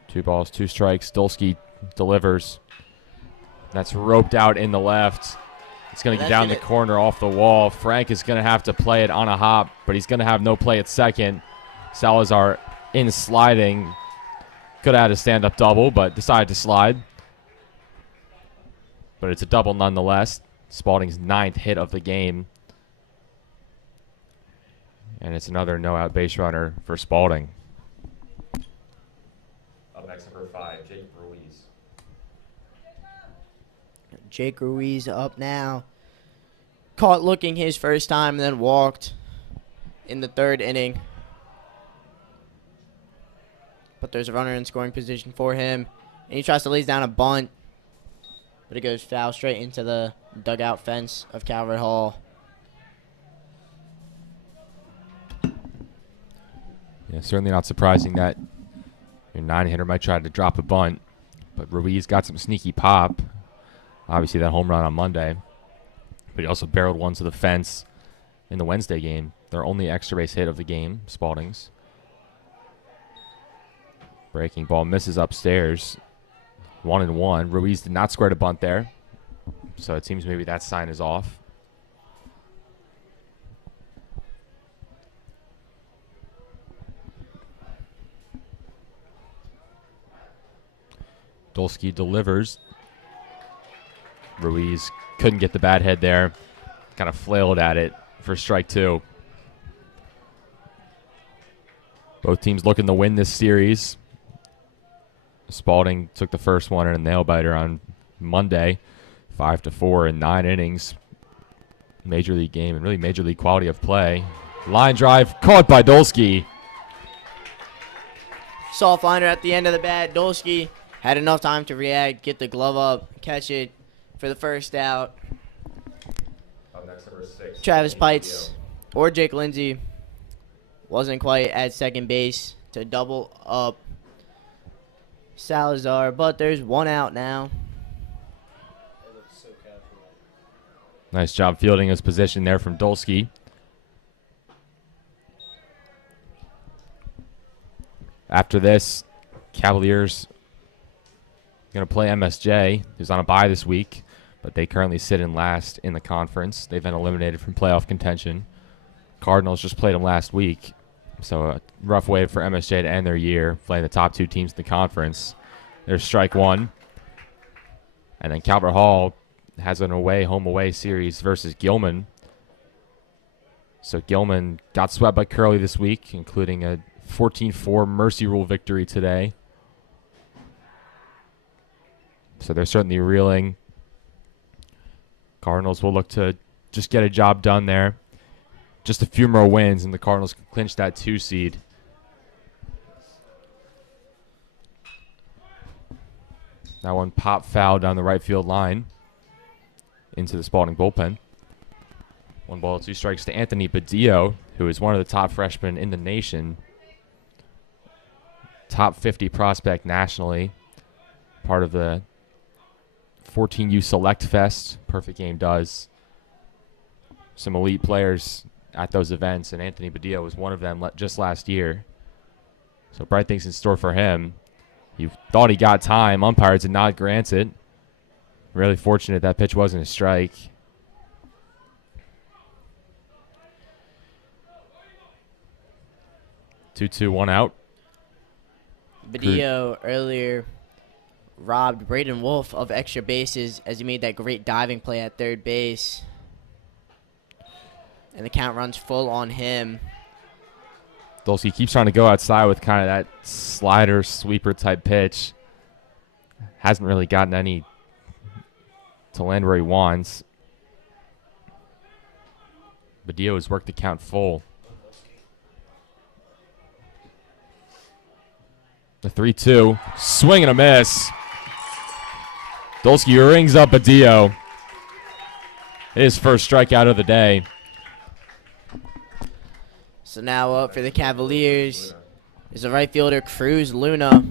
Two balls, two strikes. Dolsky delivers. That's roped out in the left. It's going to get down the corner off the wall. Frank is going to have to play it on a hop, but he's going to have no play at second. Salazar in sliding. Could have had a stand-up double, but decided to slide. But it's a double nonetheless. Spalding's 9th hit of the game. And it's another no-out base runner for Spalding. Up next, number 5, Jake Ruiz. Jake Ruiz up now. Caught looking his first time and then walked in the 3rd inning. But there's a runner in scoring position for him. And he tries to lay down a bunt. But it goes foul straight into the dugout fence of Calvert Hall. Yeah, certainly not surprising that your 9-hitter might try to drop a bunt. But Ruiz got some sneaky pop. Obviously, that home run on Monday. But he also barreled one to the fence in the Wednesday game. Their only extra base hit of the game, Spalding's. Breaking ball misses upstairs. 1-1. Ruiz did not square to bunt there. So it seems maybe that sign is off. Dolsky delivers. Ruiz couldn't get the bat head there. Kind of flailed at it for strike 2. Both teams looking to win this series. Spalding took the first one in a nail biter on Monday, 5-4 in 9 innings. Major league game and really major league quality of play. Line drive caught by Dolsky. Soft liner at the end of the bat. Dolsky had enough time to react, get the glove up, catch it for the first out. Up next, number 6. Travis Pites or Jake Lindsay wasn't quite at second base to double up Salazar, but there's one out now. Nice job fielding his position there from Dolsky. After this, Cavaliers going to play MSJ, who's on a bye this week, but they currently sit in last in the conference. They've been eliminated from playoff contention. Cardinals just played them last week, so a rough way for MSJ to end their year, playing the top 2 teams in the conference. There's strike 1. And then Calvert Hall has an home away series versus Gilman. So Gilman got swept by Curley this week, including a 14-4 mercy rule victory today. So they're certainly reeling. Cardinals will look to just get a job done there. Just a few more wins, and the Cardinals can clinch that 2 seed. That one pop foul down the right field line into the Spalding bullpen. 1 ball, 2 strikes to Anthony Badillo, who is one of the top freshmen in the nation. Top 50 prospect nationally. Part of the 14U Select Fest. Perfect Game does. Some elite players at those events, and Anthony Badillo was one of them just last year. So bright things in store for him. You thought he got time. Umpires did not grant it. Really fortunate that pitch wasn't a strike. Two, 1 out. Badillo earlier robbed Braden Wolf of extra bases as he made that great diving play at third base. And the count runs full on him. Dolsky keeps trying to go outside with kind of that slider, sweeper type pitch. Hasn't really gotten any to land where he wants. Badillo has worked the count full. The 3-2. Swing and a miss. Dolsky rings up Badillo. His first strikeout of the day. So now up for the Cavaliers is the right fielder Cruz Luna.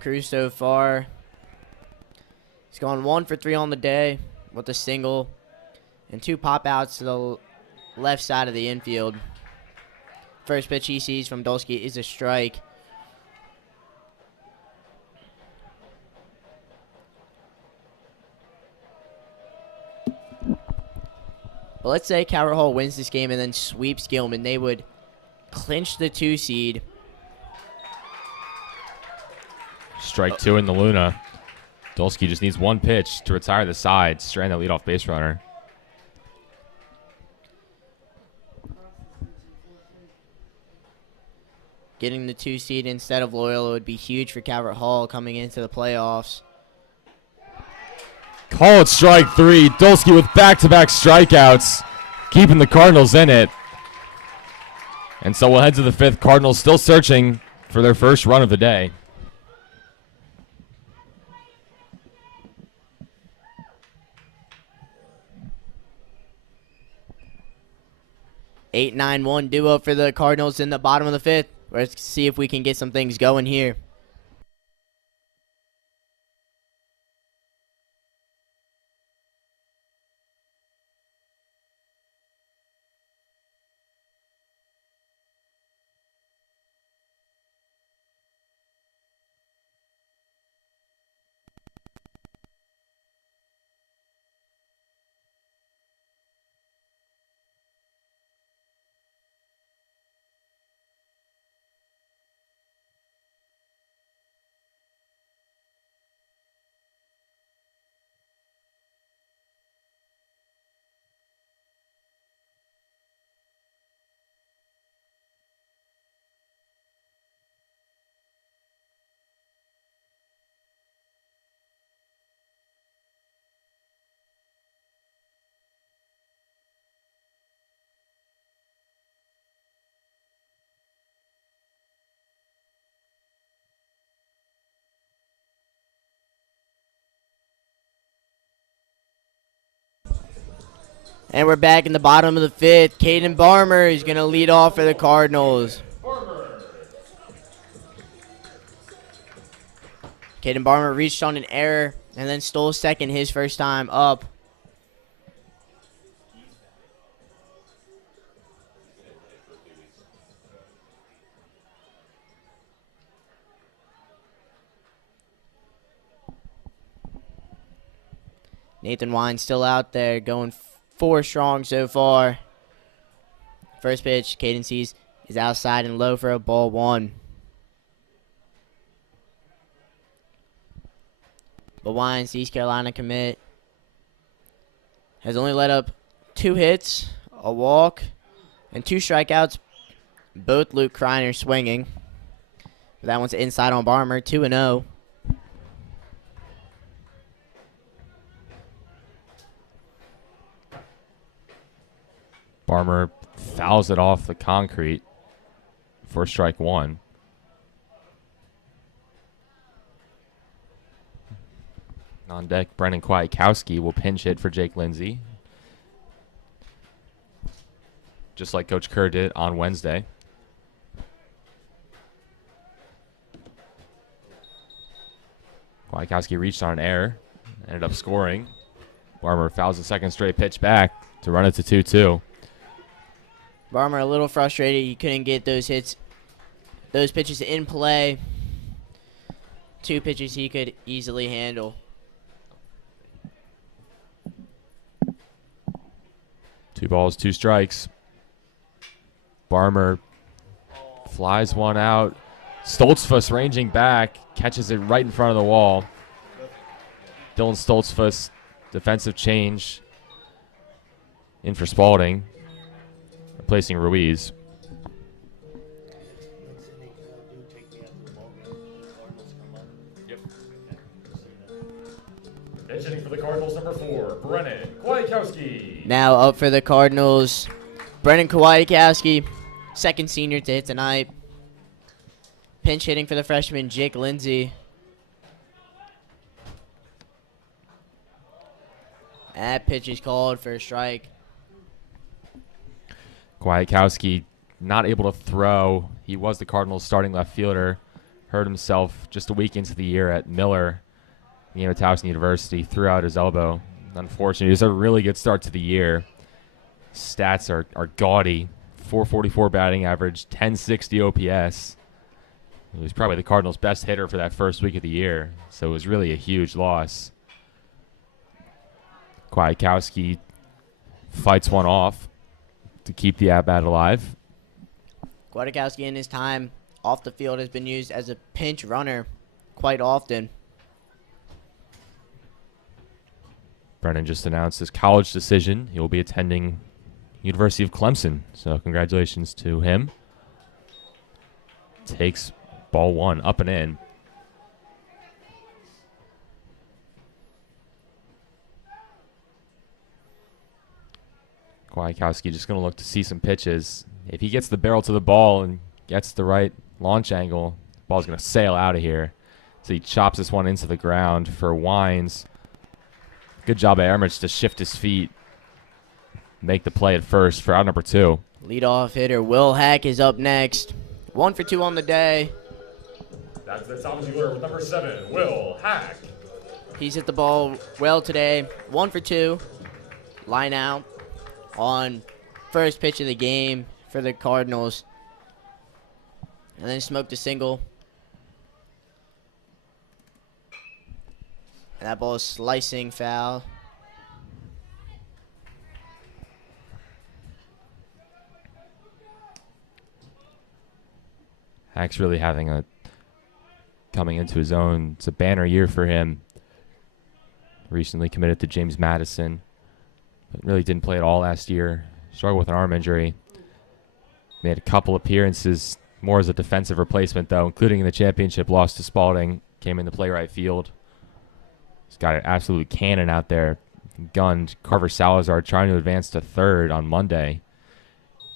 Cruz so far, he's gone 1 for 3 on the day with a single and 2 pop outs to the left side of the infield. First pitch he sees from Dolsky is a strike. But let's say Calvert Hall wins this game and then sweeps Gilman. They would clinch the 2 seed. Strike 2 in the Luna. Dolsky just needs 1 pitch to retire the side, strand that leadoff base runner. Getting the 2 seed instead of Loyola would be huge for Calvert Hall coming into the playoffs. Call it strike 3. Dolsky with back-to-back strikeouts, keeping the Cardinals in it. And so we'll head to the 5th. Cardinals still searching for their first run of the day. Eight, 9-1 duo for the Cardinals in the bottom of the 5th. Let's see if we can get some things going here. And we're back in the bottom of the fifth. Caden Barmer is going to lead off for the Cardinals. Caden Barmer reached on an error and then stole second his first time up. Nathan Wine still out there going 4 strong so far. First pitch, Caden sees is outside and low for a ball 1. But Wines, East Carolina commit, has only let up 2 hits, a walk, and 2 strikeouts. Both Luke Kreiner swinging. But that one's inside on Barmer, 2-0. Barmer fouls it off the concrete for strike 1. On deck, Brennan Kwiatkowski will pinch hit for Jake Lindsay, just like Coach Kerr did on Wednesday. Kwiatkowski reached on an error, ended up scoring. Barmer fouls the second straight pitch back to run it to 2-2. Barmer a little frustrated. He couldn't get those pitches in play. 2 pitches he could easily handle. 2 balls, 2 strikes. Barmer flies one out. Stoltzfus ranging back, catches it right in front of the wall. Dylan Stoltzfus, defensive change in for Spalding, replacing Ruiz. Pitch hitting for the Cardinals, number 4, Brennan Kwiatkowski. Now up for the Cardinals, Brennan Kwiatkowski, second senior to hit tonight. Pinch hitting for the freshman, Jake Lindsay. That pitch is called for a strike. Kwiatkowski not able to throw. He was the Cardinals' starting left fielder. Hurt himself just a week into the year at Miller, the game at Towson University. Threw out his elbow. Unfortunately, it was a really good start to the year. Stats are gaudy. 444 batting average, 1060 OPS. He was probably the Cardinals' best hitter for that first week of the year, so it was really a huge loss. Kwiatkowski fights one off to keep the at-bat alive. Kwiatkowski in his time off the field has been used as a pinch runner quite often. Brennan just announced his college decision. He will be attending University of Clemson, so congratulations to him. Takes ball 1 up and in. Kwiatkowski just going to look to see some pitches. If he gets the barrel to the ball and gets the right launch angle, the ball's going to sail out of here. So he chops this one into the ground for Wines. Good job by Ermich to shift his feet, make the play at first for out number 2. Leadoff hitter Will Hack is up next. 1 for 2 on the day. That's the top dealer with number 7, Will Hack. He's hit the ball well today. 1 for 2. Line out on first pitch of the game for the Cardinals. And then smoked a single. And that ball is slicing foul. Hack's really coming into his own. It's a banner year for him. Recently committed to James Madison, but really didn't play at all last year. Struggled with an arm injury. Made a couple appearances more as a defensive replacement, though, including in the championship loss to Spalding. Came in to play right field. He's got an absolute cannon out there. Gunned Carver Salazar trying to advance to third on Monday.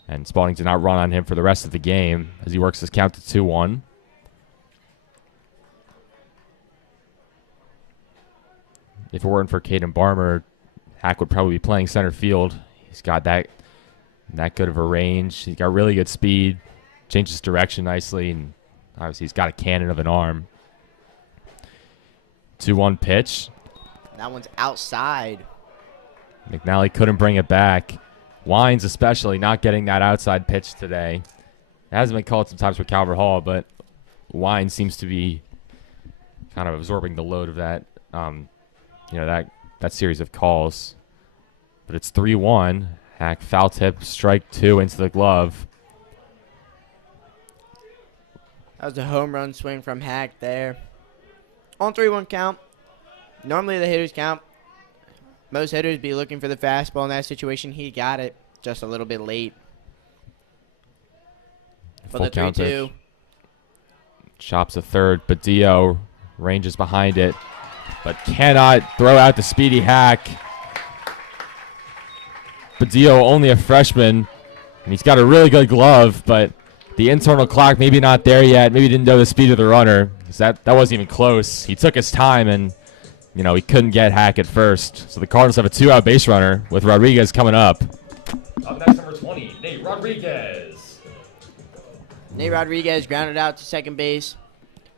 And Spalding did not run on him for the rest of the game as he works his count to 2-1. If it weren't for Caden Barmer, Hack would probably be playing center field. He's got that good of a range. He's got really good speed, changes direction nicely, and obviously he's got a cannon of an arm. 2-1 pitch. That one's outside. McNally couldn't bring it back. Wines especially not getting that outside pitch today. It hasn't been called sometimes for Calvert Hall, but Wines seems to be kind of absorbing the load of that, that series of calls. But it's 3-1. Hack foul tip, strike 2 into the glove. That was a home run swing from Hack there. On 3-1 count. Normally the hitters count. Most hitters be looking for the fastball in that situation. He got it just a little bit late. For Full the count 3-2. pitch. Chops a third. Badillo ranges behind it, but cannot throw out the speedy Hack. Badillo only a freshman, and he's got a really good glove, but the internal clock maybe not there yet. Maybe didn't know the speed of the runner, because that wasn't even close. He took his time, and he couldn't get Hack at first. So the Cardinals have a 2-out base runner with Rodriguez coming up. Up next, number 20, Nate Rodriguez. Nate Rodriguez grounded out to second base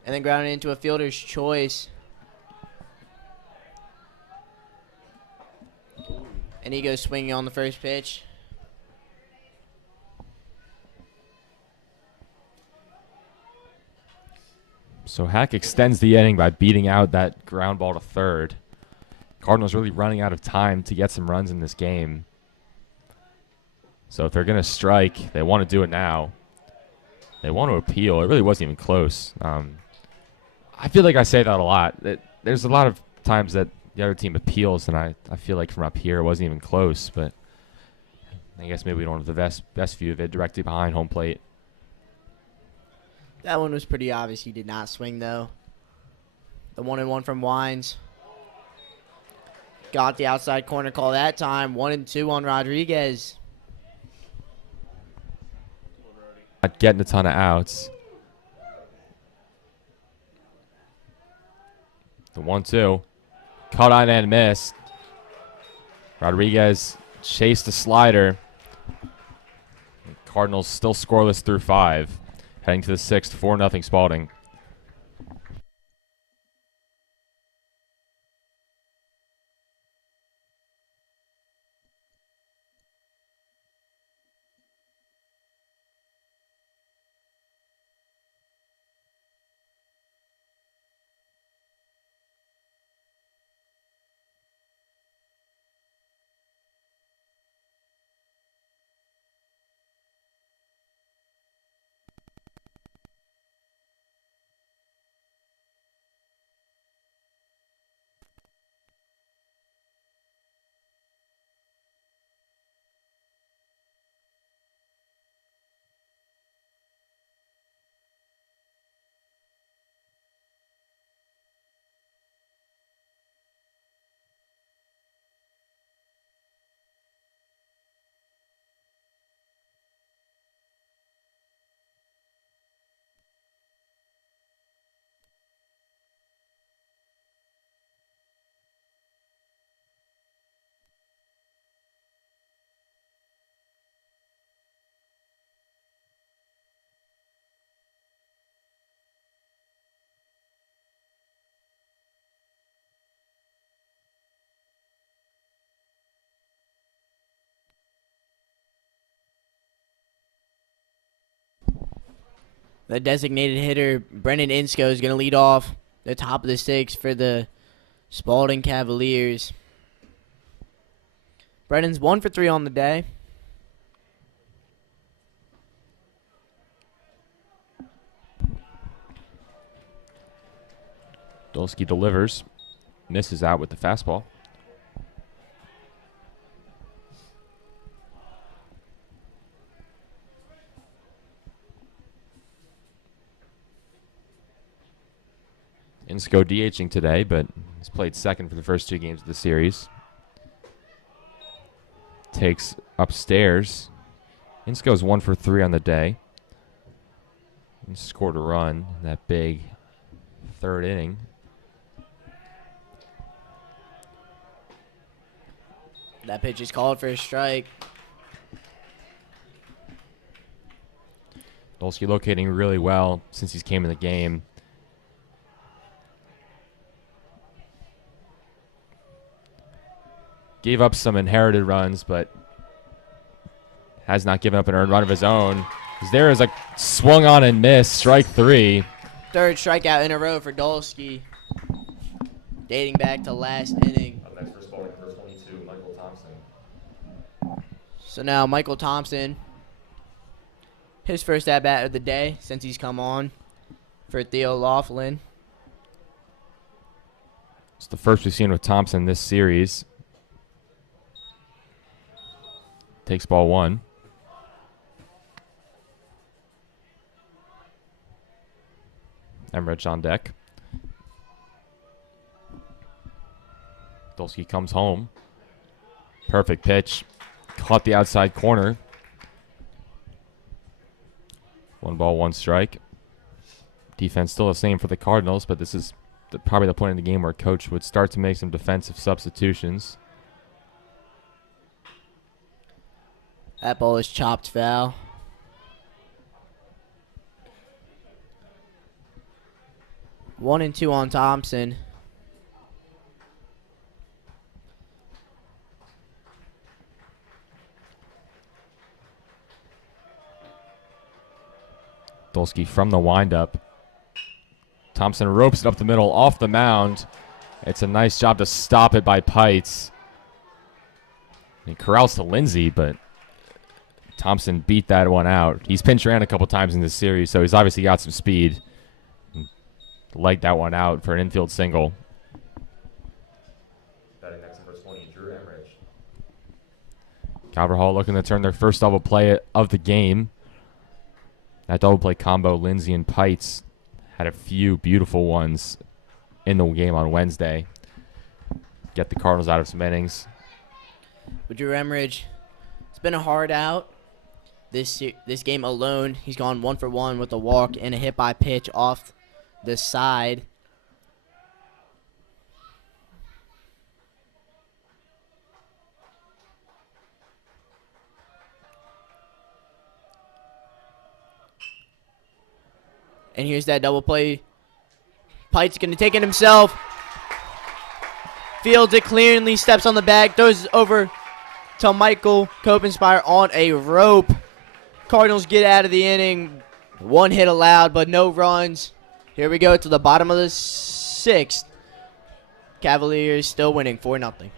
and then grounded into a fielder's choice. And he goes swinging on the first pitch. So Hack extends the inning by beating out that ground ball to third. Cardinals really running out of time to get some runs in this game. So if they're going to strike, they want to do it now. They want to appeal. It really wasn't even close. I feel like I say that a lot. There's a lot of times that the other team appeals, and I feel like from up here it wasn't even close. But I guess maybe we don't have the best view of it directly behind home plate. That one was pretty obvious. He did not swing, though. The 1-1 from Wines. Got the outside corner call that time. 1-2 on Rodriguez. Not getting a ton of outs. The 1-2. Caught on and missed. Rodriguez chased the slider. Cardinals still scoreless through 5. Heading to the 6th, 4-0 Spalding. The designated hitter, Brennan Insko, is going to lead off the top of the 6th for the Spalding Cavaliers. Brennan's 1 for 3 on the day. Dolsky delivers. Misses out with the fastball. Insko DHing today, but he's played second for the first 2 games of the series. Takes upstairs. Insko's 1 for 3 on the day. He scored a run in that big 3rd inning. That pitch is called for a strike. Dolsky locating really well since he's came in the game. Gave up some inherited runs, but has not given up an earned run of his own. There is a swung on and missed, strike 3. Third strikeout in a row for Dolsky, dating back to last inning. Up next for Spalding, number 22, Michael Thompson. So now Michael Thompson, his first at-bat of the day since he's come on for Theo Laughlin. It's the first we've seen with Thompson this series. Takes ball 1. Emmerich on deck. Dolsky comes home. Perfect pitch. Caught the outside corner. 1 ball, 1 strike. Defense still the same for the Cardinals, but this is probably the point in the game where coach would start to make some defensive substitutions. That ball is chopped foul. One and 2 on Thompson. Dolsky from the windup. Thompson ropes it up the middle off the mound. It's a nice job to stop it by Pites. He corrals to Lindsay, but Thompson beat that one out. He's pinch ran a couple times in this series, so he's obviously got some speed. Legged that one out for an infield single. Batting next, number 20, Drew Emmerich. Calvert Hall looking to turn their first double play of the game. That double play combo, Lindsay and Pites, had a few beautiful ones in the game on Wednesday. Get the Cardinals out of some innings. But Drew Emmerich, it's been a hard out. This game alone, he's gone 1 for 1 with a walk and a hit by pitch off the side. And here's that double play. Pite's going to take it himself. Fields it cleanly, steps on the bag, throws it over to Michael Kopenspire on a rope. Cardinals get out of the inning. 1 hit allowed, but no runs. Here we go to the bottom of the 6th. Cavaliers still winning 4-0.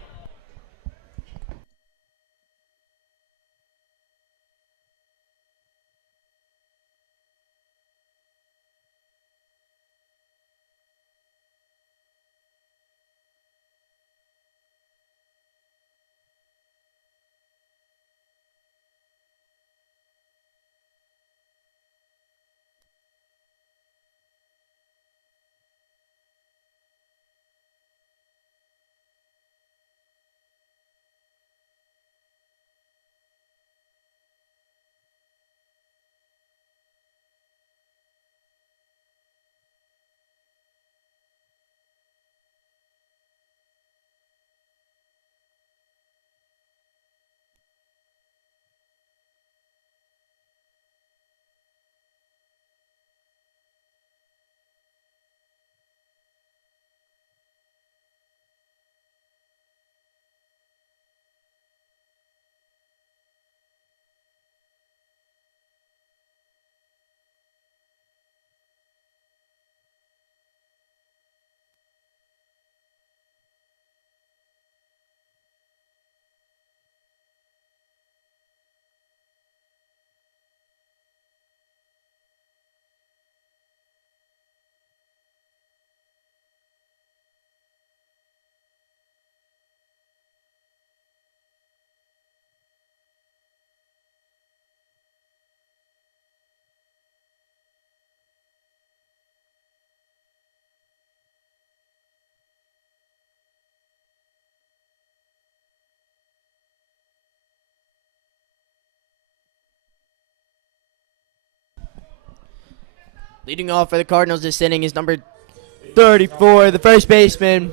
Leading off for the Cardinals this inning is number 34, the first baseman,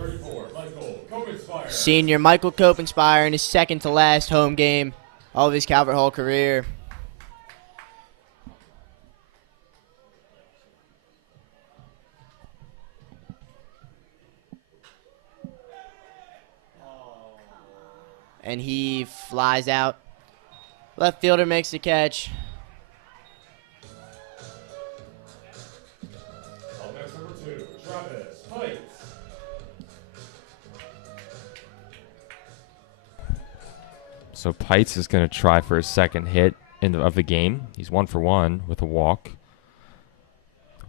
senior Michael Kopenspire, in his second to last home game of his Calvert Hall career. and he flies out. Left fielder makes the catch. Up next, number 2, Travis Heights. So Pites is going to try for his second hit of the game. He's 1 for 1 with a walk.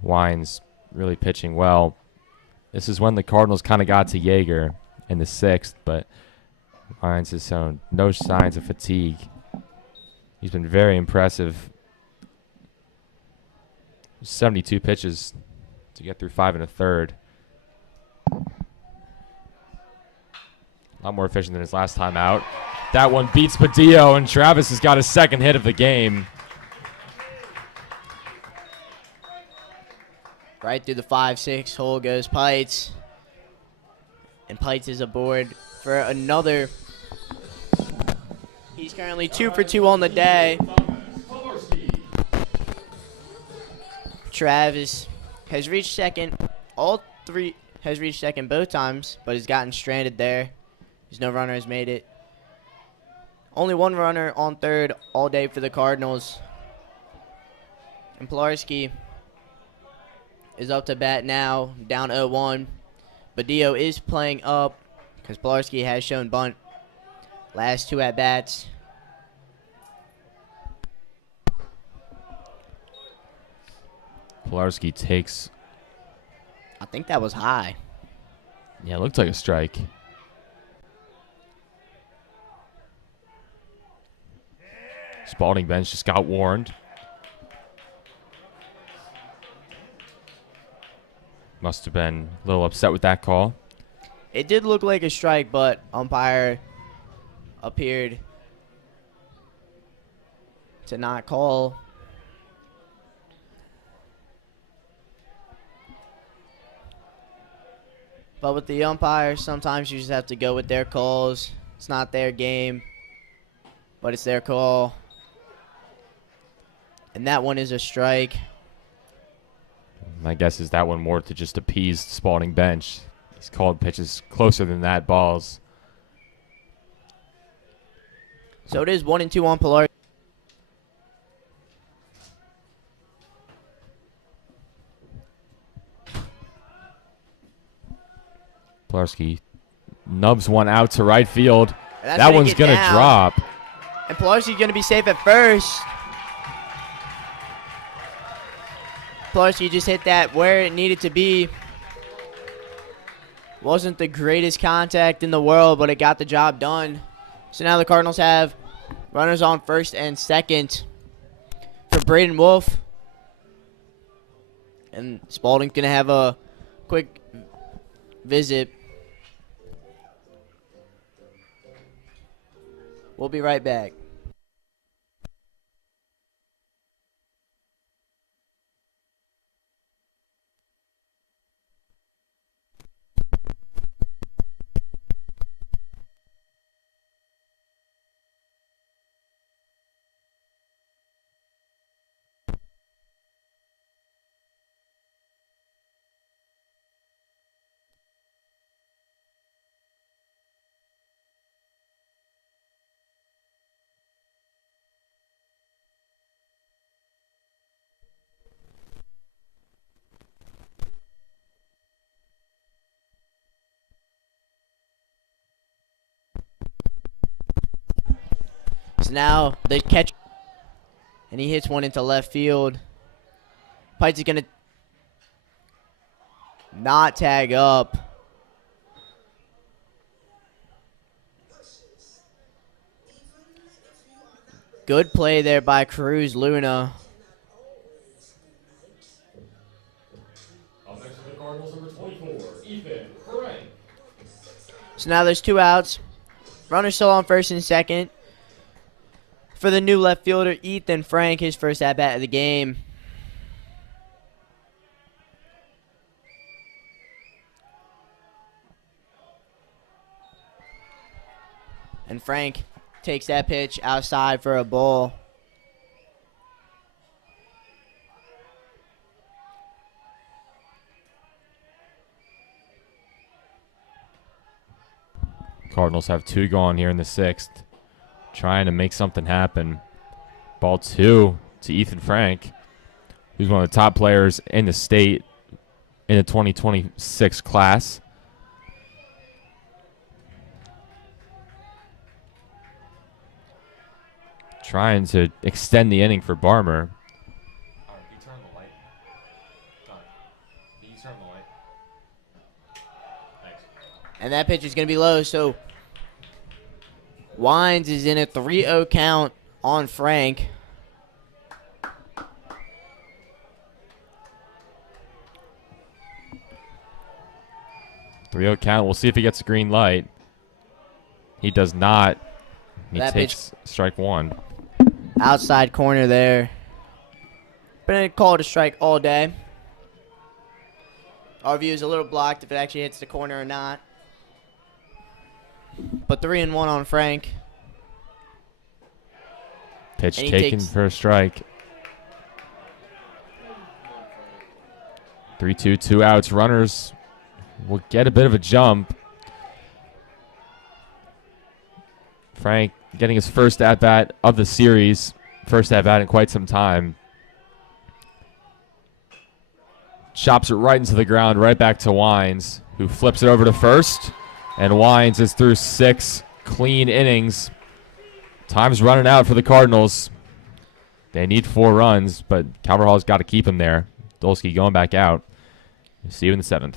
Wine's really pitching well. This is when the Cardinals kind of got to Yeager in the 6th, but Wines has shown no signs of fatigue. He's been very impressive. 72 pitches to get through 5 1/3. A lot more efficient than his last time out. That one beats Padillo, and Travis has got his second hit of the game. Right through the 5-6 hole goes Pites. And Pites is aboard for another. He's currently 2 for 2 on the day. Travis has reached second. All three has reached second both times, but has gotten stranded there. There's no runner has made it. Only one runner on third all day for the Cardinals. And Pilarski is up to bat now, down 0-1. Badillo is playing up because Pilarski has shown bunt last 2 at-bats. Pilarski takes. I think that was high. Yeah, it looked like a strike. Spalding bench just got warned. Must have been a little upset with that call. It did look like a strike, but umpire appeared to not call. But with the umpires, sometimes you just have to go with their calls. It's not their game, but it's their call. And that one is a strike. My guess is that one more to just appease the Spalding bench. He's called pitches closer than that balls. So it is 1-2 on Pilar. Pilarski nubs one out to right field. That one's going to drop. And Pilarski's going to be safe at first. Pilarski just hit that where it needed to be. Wasn't the greatest contact in the world, but it got the job done. So now the Cardinals have runners on first and second for Braden Wolf. And Spalding's going to have a quick visit. We'll be right back. So now the catch, and he hits one into left field. Pites is going to not tag up. Good play there by Cruz Luna. Up next to the Cardinals, number 24, Ethan Frank. So now there's 2 outs. Runner still on first and second. For the new left fielder, Ethan Frank, his first at-bat of the game. And Frank takes that pitch outside for a ball. Cardinals have 2 gone here in the 6th. Trying to make something happen. Ball 2 to Ethan Frank, who's one of the top players in the state in the 2026 class. Trying to extend the inning for Barmer. And that pitch is going to be low, so Wines is in a 3-0 count on Frank. Count. We'll see if he gets a green light. He does not. He That takes strike 1. Outside corner there. Been called a strike all day. Our view is a little blocked if it actually hits the corner or not. But 3-1 on Frank. Pitch And he taken takes- for a strike. 3-2, 2 outs. Runners will get a bit of a jump. Frank getting his first at-bat of the series. First at-bat in quite some time. Chops it right into the ground, right back to Wines, who flips it over to first. And Wines is through 6 clean innings. Time's running out for the Cardinals. They need 4 runs, but Calverhall's got to keep him there. Dolsky going back out. See you in the 7th.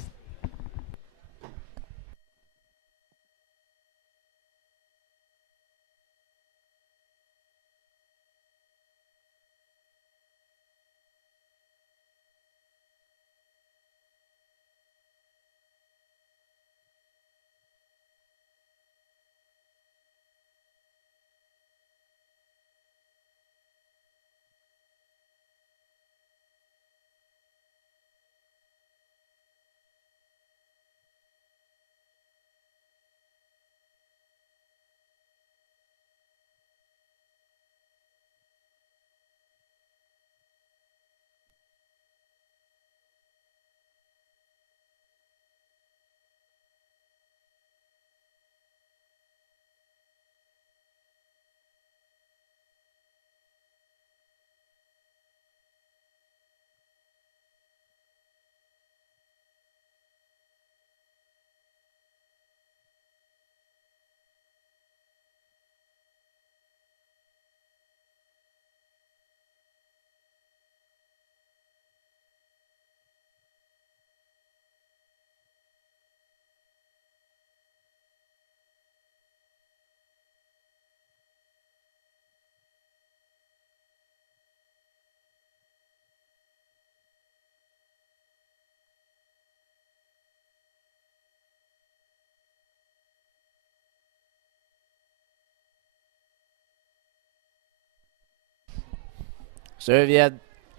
So if you have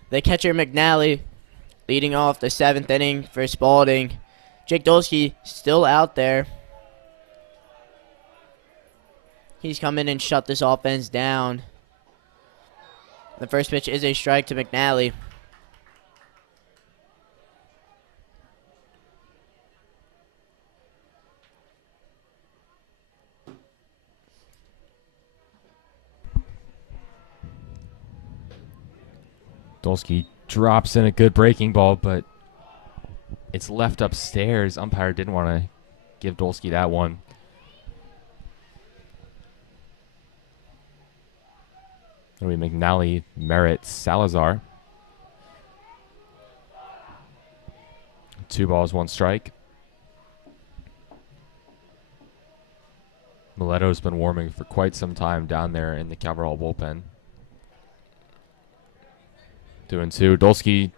the catcher McNally leading off the 7th inning for Spalding. Jake Dolsky still out there. He's come in and shut this offense down. The first pitch is a strike to McNally. Dolsky drops in a good breaking ball, but it's left upstairs. Umpire didn't want to give Dolsky that one. Louis McNally merits Salazar. 2 balls, 1 strike. Miletto's been warming for quite some time down there in the Calverhall bullpen. 2-2. Dolsky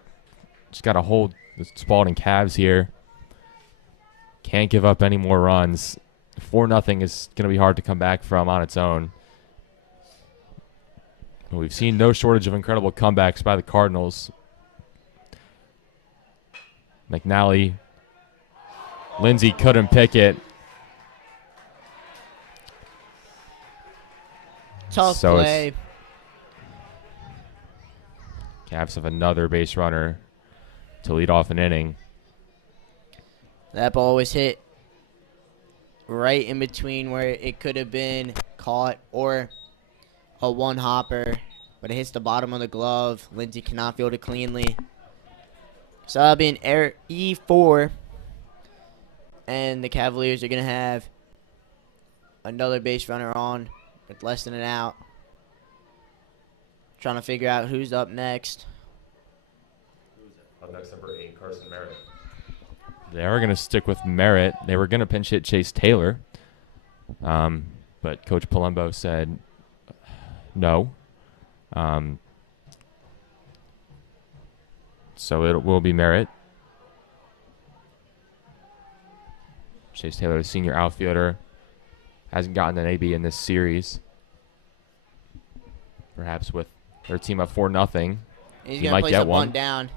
just got to hold the Spalding Cavs here. Can't give up any more runs. 4-0 is going to be hard to come back from on its own. We've seen no shortage of incredible comebacks by the Cardinals. McNally. Lindsay couldn't pick it. Tough So play. Cavs have another base runner to lead off an inning. That ball was hit right in between where it could have been caught or a one-hopper, but it hits the bottom of the glove. Lindsey cannot field it cleanly. So that'll be an error E4, and the Cavaliers are going to have another base runner on with less than an out. Trying to figure out who's up next. Up next, number 8, Carson Merritt. They are going to stick with Merritt. They were going to pinch hit Chase Taylor, but Coach Palumbo said no. So it will be Merritt. Chase Taylor, the senior outfielder, hasn't gotten an AB in this series. Perhaps with their team up 4-0, He's he going might to place get a one. bunt down.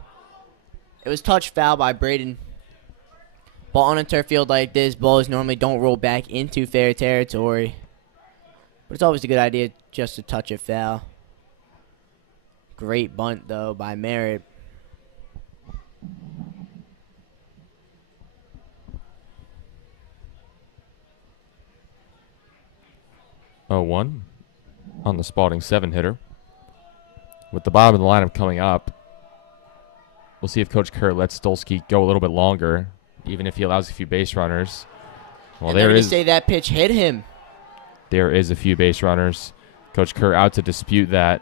It was touch foul by Braden. But on a turf field like this, balls normally don't roll back into fair territory. But it's always a good idea just to touch it foul. Great bunt, though, by Merritt. Oh, 1 on the Spalding 7-hitter. With the bottom of the lineup coming up, we'll see if Coach Kerr lets Stolsky go a little bit longer, even if he allows a few base runners. Well, and there they're is say that pitch hit him. There is a few base runners. Coach Kerr out to dispute that.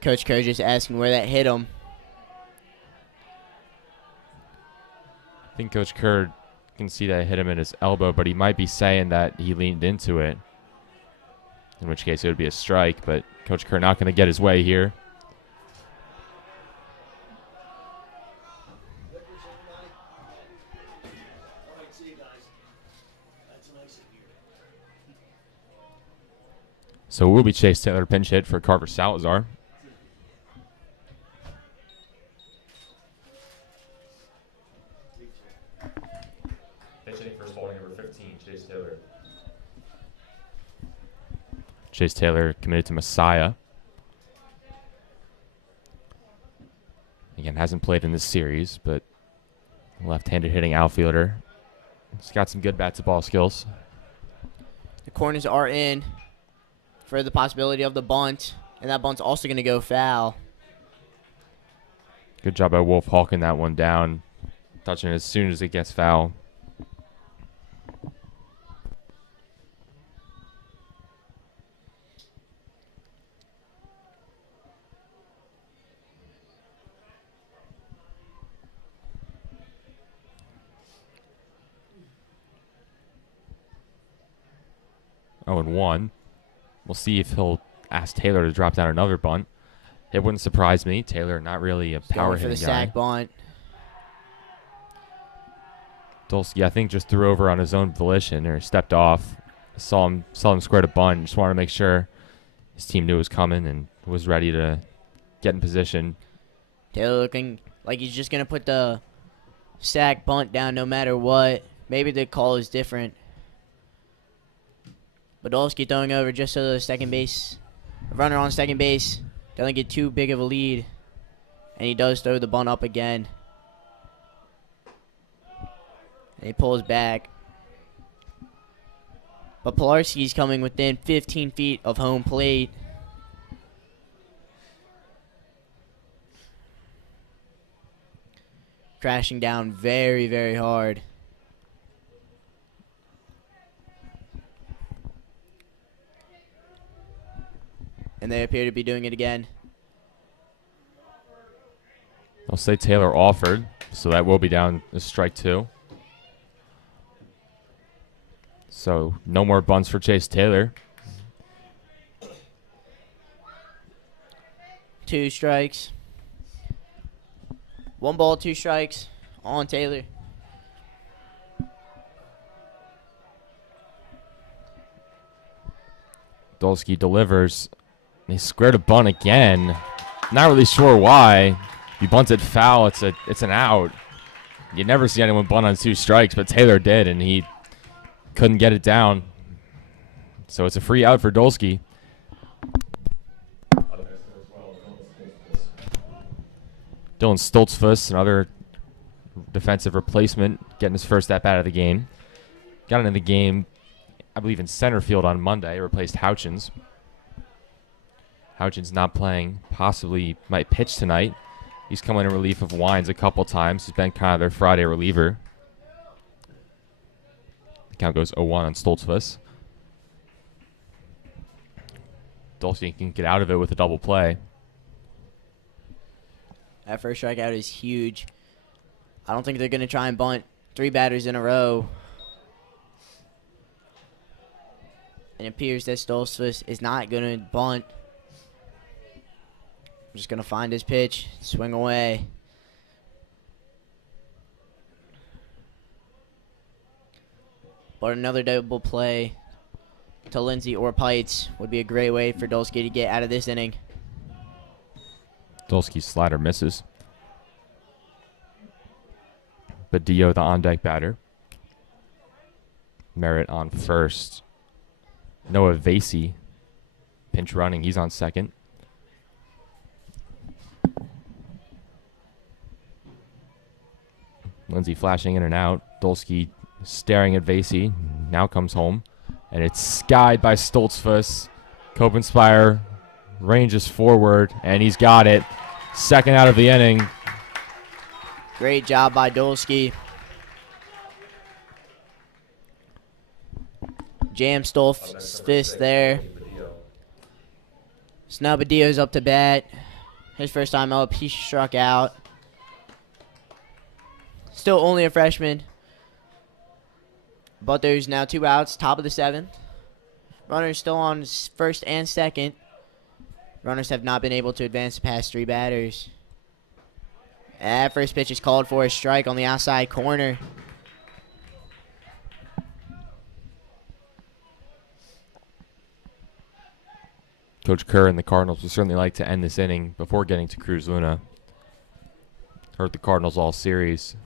Coach Kerr just asking where that hit him. I think Coach Kerr can see that it hit him in his elbow, but he might be saying that he leaned into it, in which case it would be a strike, but Coach Kerr not going to get his way here. So it will be Chase Taylor pinch hit for Carver Salazar. Pinch hitting for Spalding, number 15, Chase Taylor. Chase Taylor committed to Messiah. Again, hasn't played in this series, but left-handed hitting outfielder. He's got some good bat-to-ball skills. The corners are in for the possibility of the bunt, and that bunt's also going to go foul. Good job by Wolf hawking that one down, touching it as soon as it gets foul. Oh, and 1. We'll see if he'll ask Taylor to drop down another bunt. It wouldn't surprise me. Taylor, not really a power Going for the hitting guy. sack bunt. Dolsky, I think, just threw over on his own volition or stepped off. Saw him square to bunt. Just wanted to make sure his team knew it was coming and was ready to get in position. Taylor looking like he's just going to put the sack bunt down no matter what. Maybe the call is different. Podolski throwing over just so the second base, runner on second base doesn't get too big of a lead. And he does throw the bunt up again. And he pulls back. But Pilarski's coming within 15 feet of home plate. Crashing down very, very hard. And they appear to be doing it again. I'll say Taylor offered, so that will be down to strike 2. So no more bunts for Chase Taylor. 2 strikes. 1 ball, 2 strikes on Taylor. Dolsky delivers. He squared a bunt again. Not really sure why. He bunted foul. It's an out. You never see anyone bunt on 2 strikes, but Taylor did, and he couldn't get it down. So it's a free out for Dolsky. Dylan Stoltzfus, another defensive replacement, getting his first at-bat of the game. Got into the game, I believe, in center field on Monday. Replaced Houchins. Houchins not playing, possibly might pitch tonight. He's coming in relief of Wines a couple times. He's been kind of their Friday reliever. The count goes 0-1 on Stoltzfus. Dolce can get out of it with a double play. That first strikeout is huge. I don't think they're going to try and bunt 3 batters in a row. And it appears that Stoltzfus is not going to bunt. Just going to find his pitch, swing away. But another double play to Lindsey or Pites would be a great way for Dolsky to get out of this inning. Dolsky's slider misses. Badillo, the on-deck batter. Merritt on first. Noah Vasey, pinch running. He's on second. Lindsey flashing in and out. Dolsky staring at Vasey. Now comes home. And it's skied by Stoltzfus. Kopenspire ranges forward, and he's got it. Second out of the inning. Great job by Dolsky. Jam Stoltzfus there. Snubadillo's up to bat. His first time up, he struck out. Still only a freshman. But there's now 2 outs, top of the 7th. Runners still on first and second. Runners have not been able to advance past 3 batters. That first pitch is called for a strike on the outside corner. Coach Kerr and the Cardinals would certainly like to end this inning before getting to Cruz Luna. Hurt the Cardinals all series.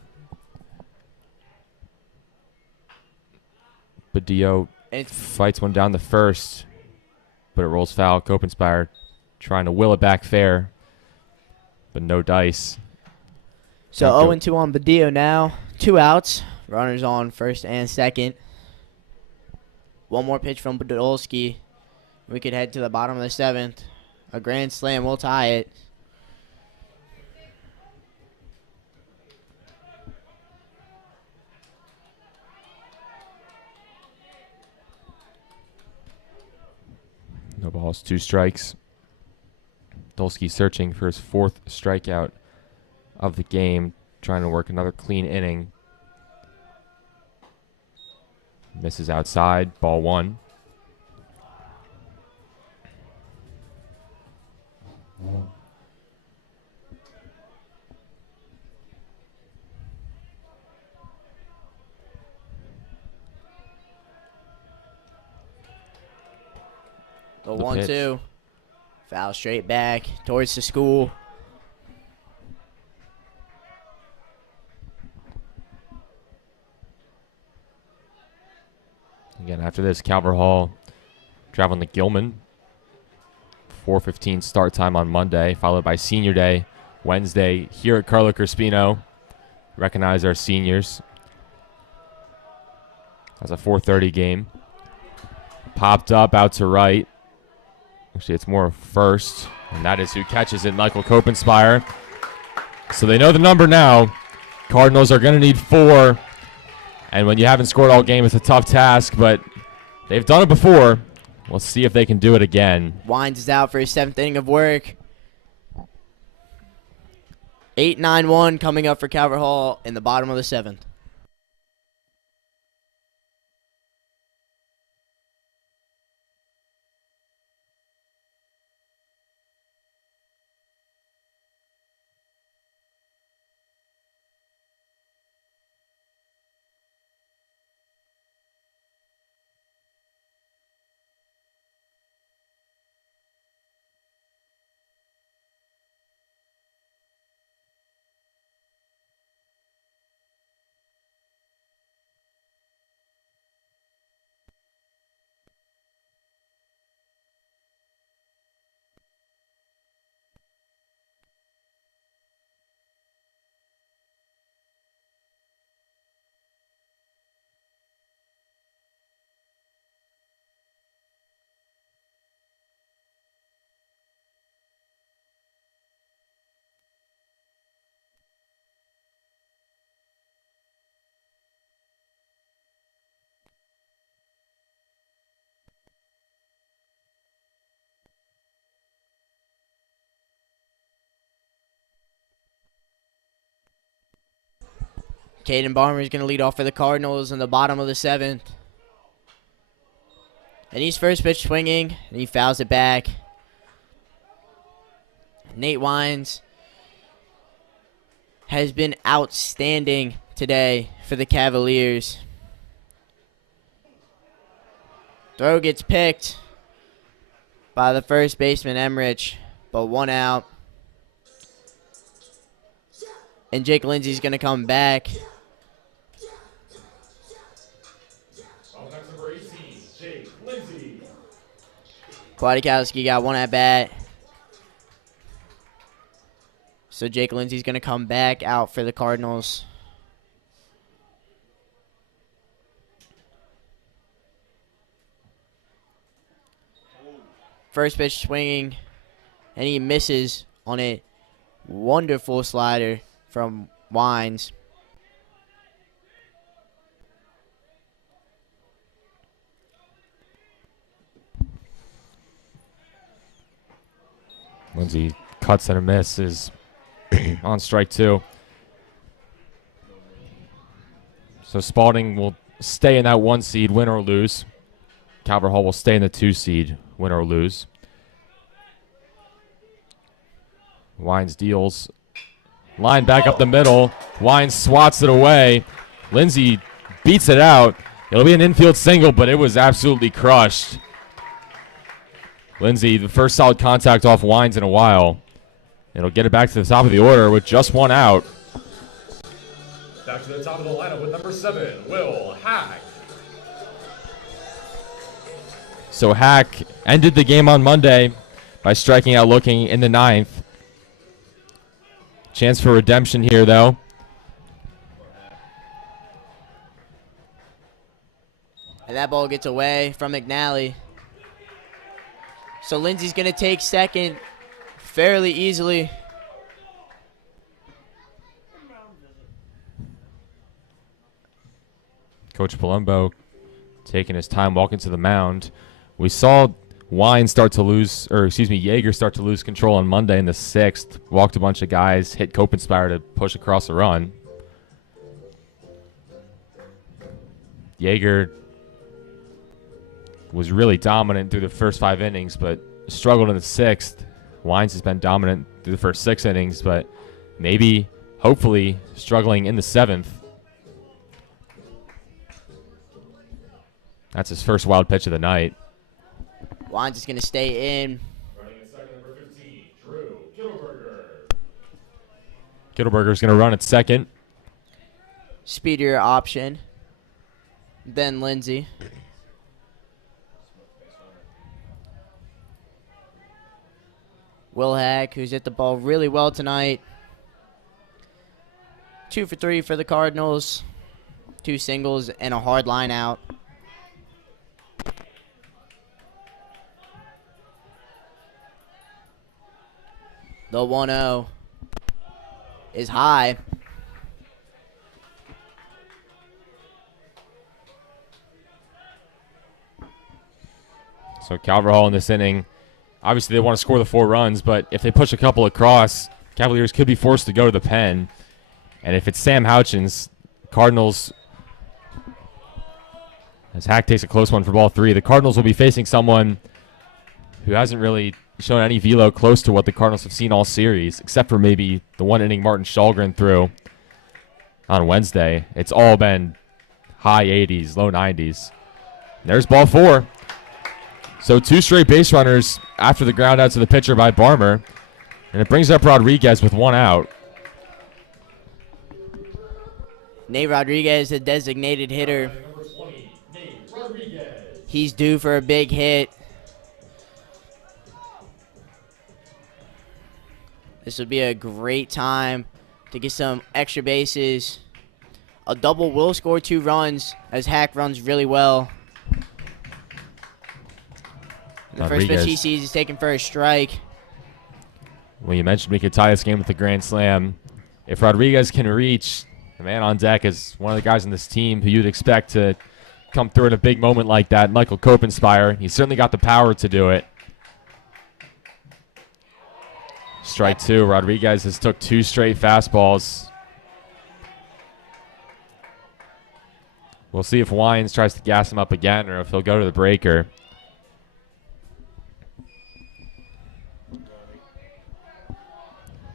Badillo fights one down the first, but it rolls foul. Kopenspire trying to will it back fair, but no dice. So 0-2 on Badillo now. 2 outs. Runners on first and second. One more pitch from Podolski. We could head to the bottom of the 7th. A grand slam will tie it. No balls, 2 strikes. Dolsky searching for his 4th strikeout of the game, trying to work another clean inning. Misses outside, ball 1. The 1-2. Foul straight back towards the school. Again, after this, Calvert Hall traveling to Gilman. 4:15 start time on Monday, followed by Senior Day Wednesday here at Carlo Crispino. Recognize our seniors. That's a 4:30 game. Popped up out to right. Actually, it's more first, and that is who catches it, Michael Kopenspire. So they know the number now. Cardinals are going to need 4. And when you haven't scored all game, it's a tough task, but they've done it before. Let's see if they can do it again. Wines is out for his 7th inning of work. 8-9-1 coming up for Calvert Hall in the bottom of the 7th. Caden Barmer is going to lead off for the Cardinals in the bottom of the 7th. And he's first pitch swinging, and he fouls it back. Nate Wines has been outstanding today for the Cavaliers. Throw gets picked by the first baseman, Emrich, but 1 out. And Jake Lindsey's going to come back. Kwiatkowski got 1 at bat. So Jake Lindsey's going to come back out for the Cardinals. First pitch swinging, and he misses on a wonderful slider from Wines. Lindsey cuts and a miss is on strike 2. So Spalding will stay in that 1 seed, win or lose. Calvert Hall will stay in the 2 seed, win or lose. Wines deals. Line back up the middle. Wines swats it away. Lindsey beats it out. It'll be an infield single, but it was absolutely crushed. Lindsey, the first solid contact off Wines in a while. It'll get it back to the top of the order with just 1 out. Back to the top of the lineup with number 7, Will Hack. So Hack ended the game on Monday by striking out looking in the 9th. Chance for redemption here, though. And that ball gets away from McNally. So Lindsey's going to take second fairly easily. Coach Palumbo taking his time walking to the mound. We saw Wine start to lose, or excuse me, Yeager start to lose control on Monday in the 6th. Walked a bunch of guys, hit Copenspire to push across a run. Yeager was really dominant through the first 5 innings, but struggled in the 6th. Wines has been dominant through the first 6 innings, but maybe, hopefully, struggling in the 7th. That's his first wild pitch of the night. Wines is going to stay in. Running in second, number 15, Drew Kittleberger. Kittleberger's going to run at second. Speedier option than Lindsey. Will Hack, who's hit the ball really well tonight. 2 for 3 for the Cardinals. 2 singles and a hard line out. The 1-0 is high. So Calvert Hall in this inning, obviously they want to score the 4 runs, but if they push a couple across, Cavaliers could be forced to go to the pen. And if it's Sam Houchins, Cardinals, as Hack takes a close one for ball 3, the Cardinals will be facing someone who hasn't really shown any velo close to what the Cardinals have seen all series, except for maybe the 1 inning Martin Shallgren threw on Wednesday. It's all been high 80s, low 90s. There's ball 4. So 2 straight base runners after the ground out to the pitcher by Barmer, and it brings up Rodriguez with 1 out. Nate Rodriguez, the designated hitter. Number 20, Nate Rodriguez. He's due for a big hit. This would be a great time to get some extra bases. A double will score 2 runs as Hack runs really well. And the first pitch he sees is taken for a strike. Well, you mentioned we could tie this game with a grand slam. If Rodriguez can reach, the man on deck is one of the guys on this team who you'd expect to come through in a big moment like that, Michael Copenspire. He's certainly got the power to do it. Strike 2. Rodriguez has took 2 straight fastballs. We'll see if Wines tries to gas him up again or if he'll go to the breaker.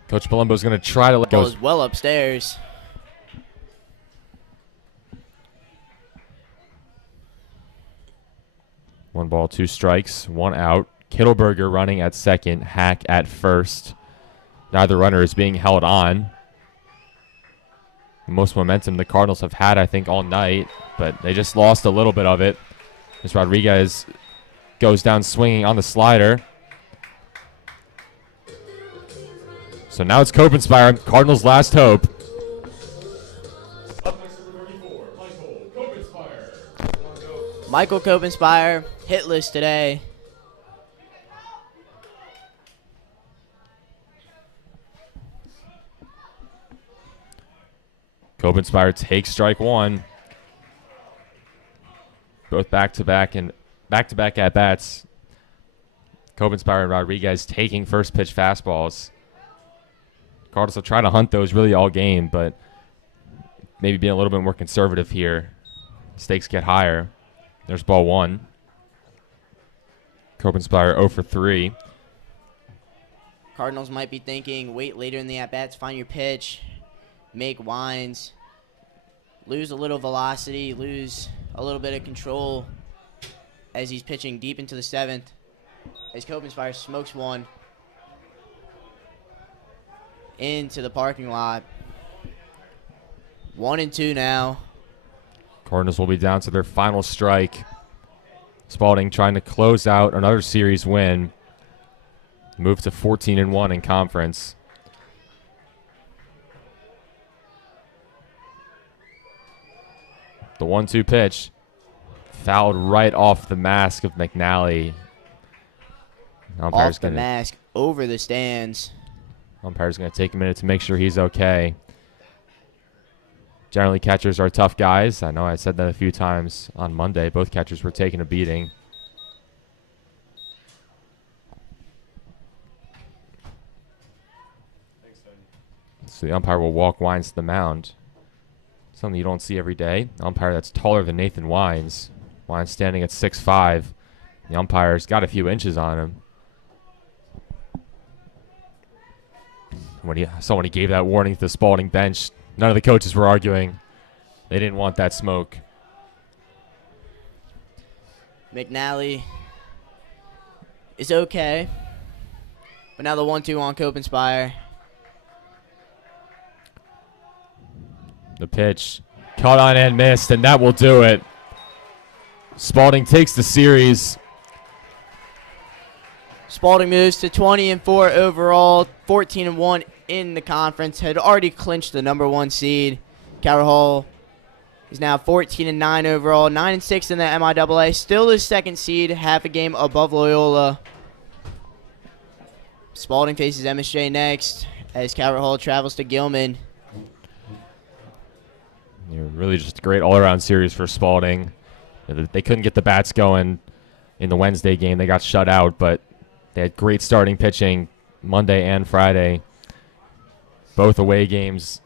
Coach Palumbo's going to try to let go. Goes well upstairs. One ball, two strikes, one out. Kittleberger running at second, Hack at first. Neither runner is being held on. The most momentum the Cardinals have had, I think, all night, but they just lost a little bit of it. As Rodriguez goes down swinging on the slider. So now it's Copenspire, Cardinals' last hope. Up next, number 34, Michael Copenspire. Michael Copenspire, hitless today. Copenspire takes strike one. Both back-to-back at bats. Copenspire and Rodriguez taking first pitch fastballs. Cardinals will try to hunt those really all game, but maybe being a little bit more conservative here. Stakes get higher. There's ball one. Copenspire 0 for 3. Cardinals might be thinking, wait later in the at-bats, find your pitch, make winds, lose a little velocity, lose a little bit of control as he's pitching deep into the 7th. As Copenspire smokes one into the parking lot. 1-2 now. Cardinals will be down to their final strike. Spalding trying to close out another series win. Move to 14-1 in conference. The 1-2 pitch fouled right off the mask of McNally. Off the mask, over the stands. Umpire's going to take a minute to make sure he's okay. Generally, catchers are tough guys. I know I said that a few times on Monday. Both catchers were taking a beating. So the umpire will walk Wines to the mound. Something you don't see every day. Umpire that's taller than Nathan Wines. Wines standing at 6'5". The umpire's got a few inches on him. When he gave that warning to the Spalding bench, none of the coaches were arguing. They didn't want that smoke. McNally is okay. But now the 1-2 on Copenspire. The pitch caught on and missed, and that will do it. Spalding takes the series. Spalding moves to 20-4 overall, 14-1 in the conference. Had already clinched the number 1 seed. Calvert Hall is now 14-9 overall, 9-6 in the MIAA. Still the 2nd seed, half a game above Loyola. Spalding faces MSJ next as Calvert Hall travels to Gilman. Really just a great all-around series for Spalding. They couldn't get the bats going in the Wednesday game. They got shut out, but they had great starting pitching Monday and Friday. Both away games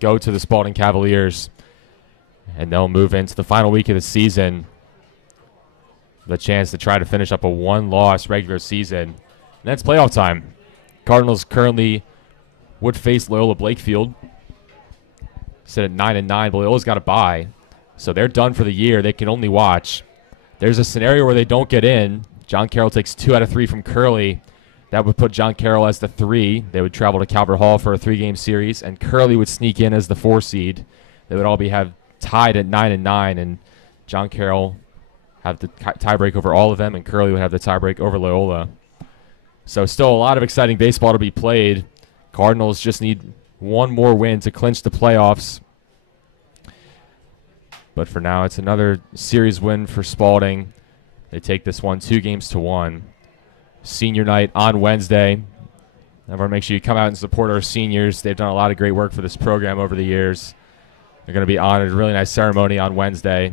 go to the Spalding Cavaliers, and they'll move into the final week of the season. The chance to try to finish up a 1-loss regular season. And that's playoff time. Cardinals currently would face Loyola Blakefield. Sit at 9-9, but Loyola's got a bye. So they're done for the year. They can only watch. There's a scenario where they don't get in. John Carroll takes 2 out of 3 from Curley. That would put John Carroll as the 3. They would travel to Calvert Hall for a 3-game series, and Curley would sneak in as the 4 seed. They would all have tied at 9-9, and John Carroll have the tiebreak over all of them, and Curley would have the tiebreak over Loyola. So still a lot of exciting baseball to be played. Cardinals just need one more win to clinch the playoffs. But for now, it's another series win for Spalding. They take this one 2-1. Senior night on Wednesday. Everyone make sure you come out and support our seniors. They've done a lot of great work for this program over the years. They're going to be honored. Really nice ceremony on Wednesday.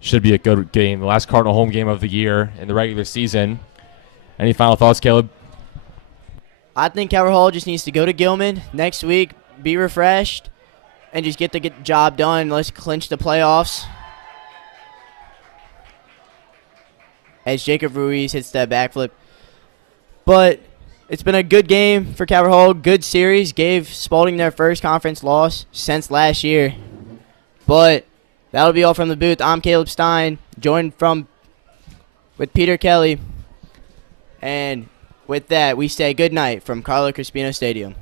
Should be a good game. The last Cardinal home game of the year in the regular season. Any final thoughts, Caleb? I think Calvert Hall just needs to go to Gilman next week, be refreshed, and just get the job done. Let's clinch the playoffs. As Jacob Ruiz hits that backflip. But it's been a good game for Calvert Hall. Good series. Gave Spalding their first conference loss since last year. But that'll be all from the booth. I'm Caleb Stein, joined with Peter Kelly. And with that, we say good night from Carlo Crispino Stadium.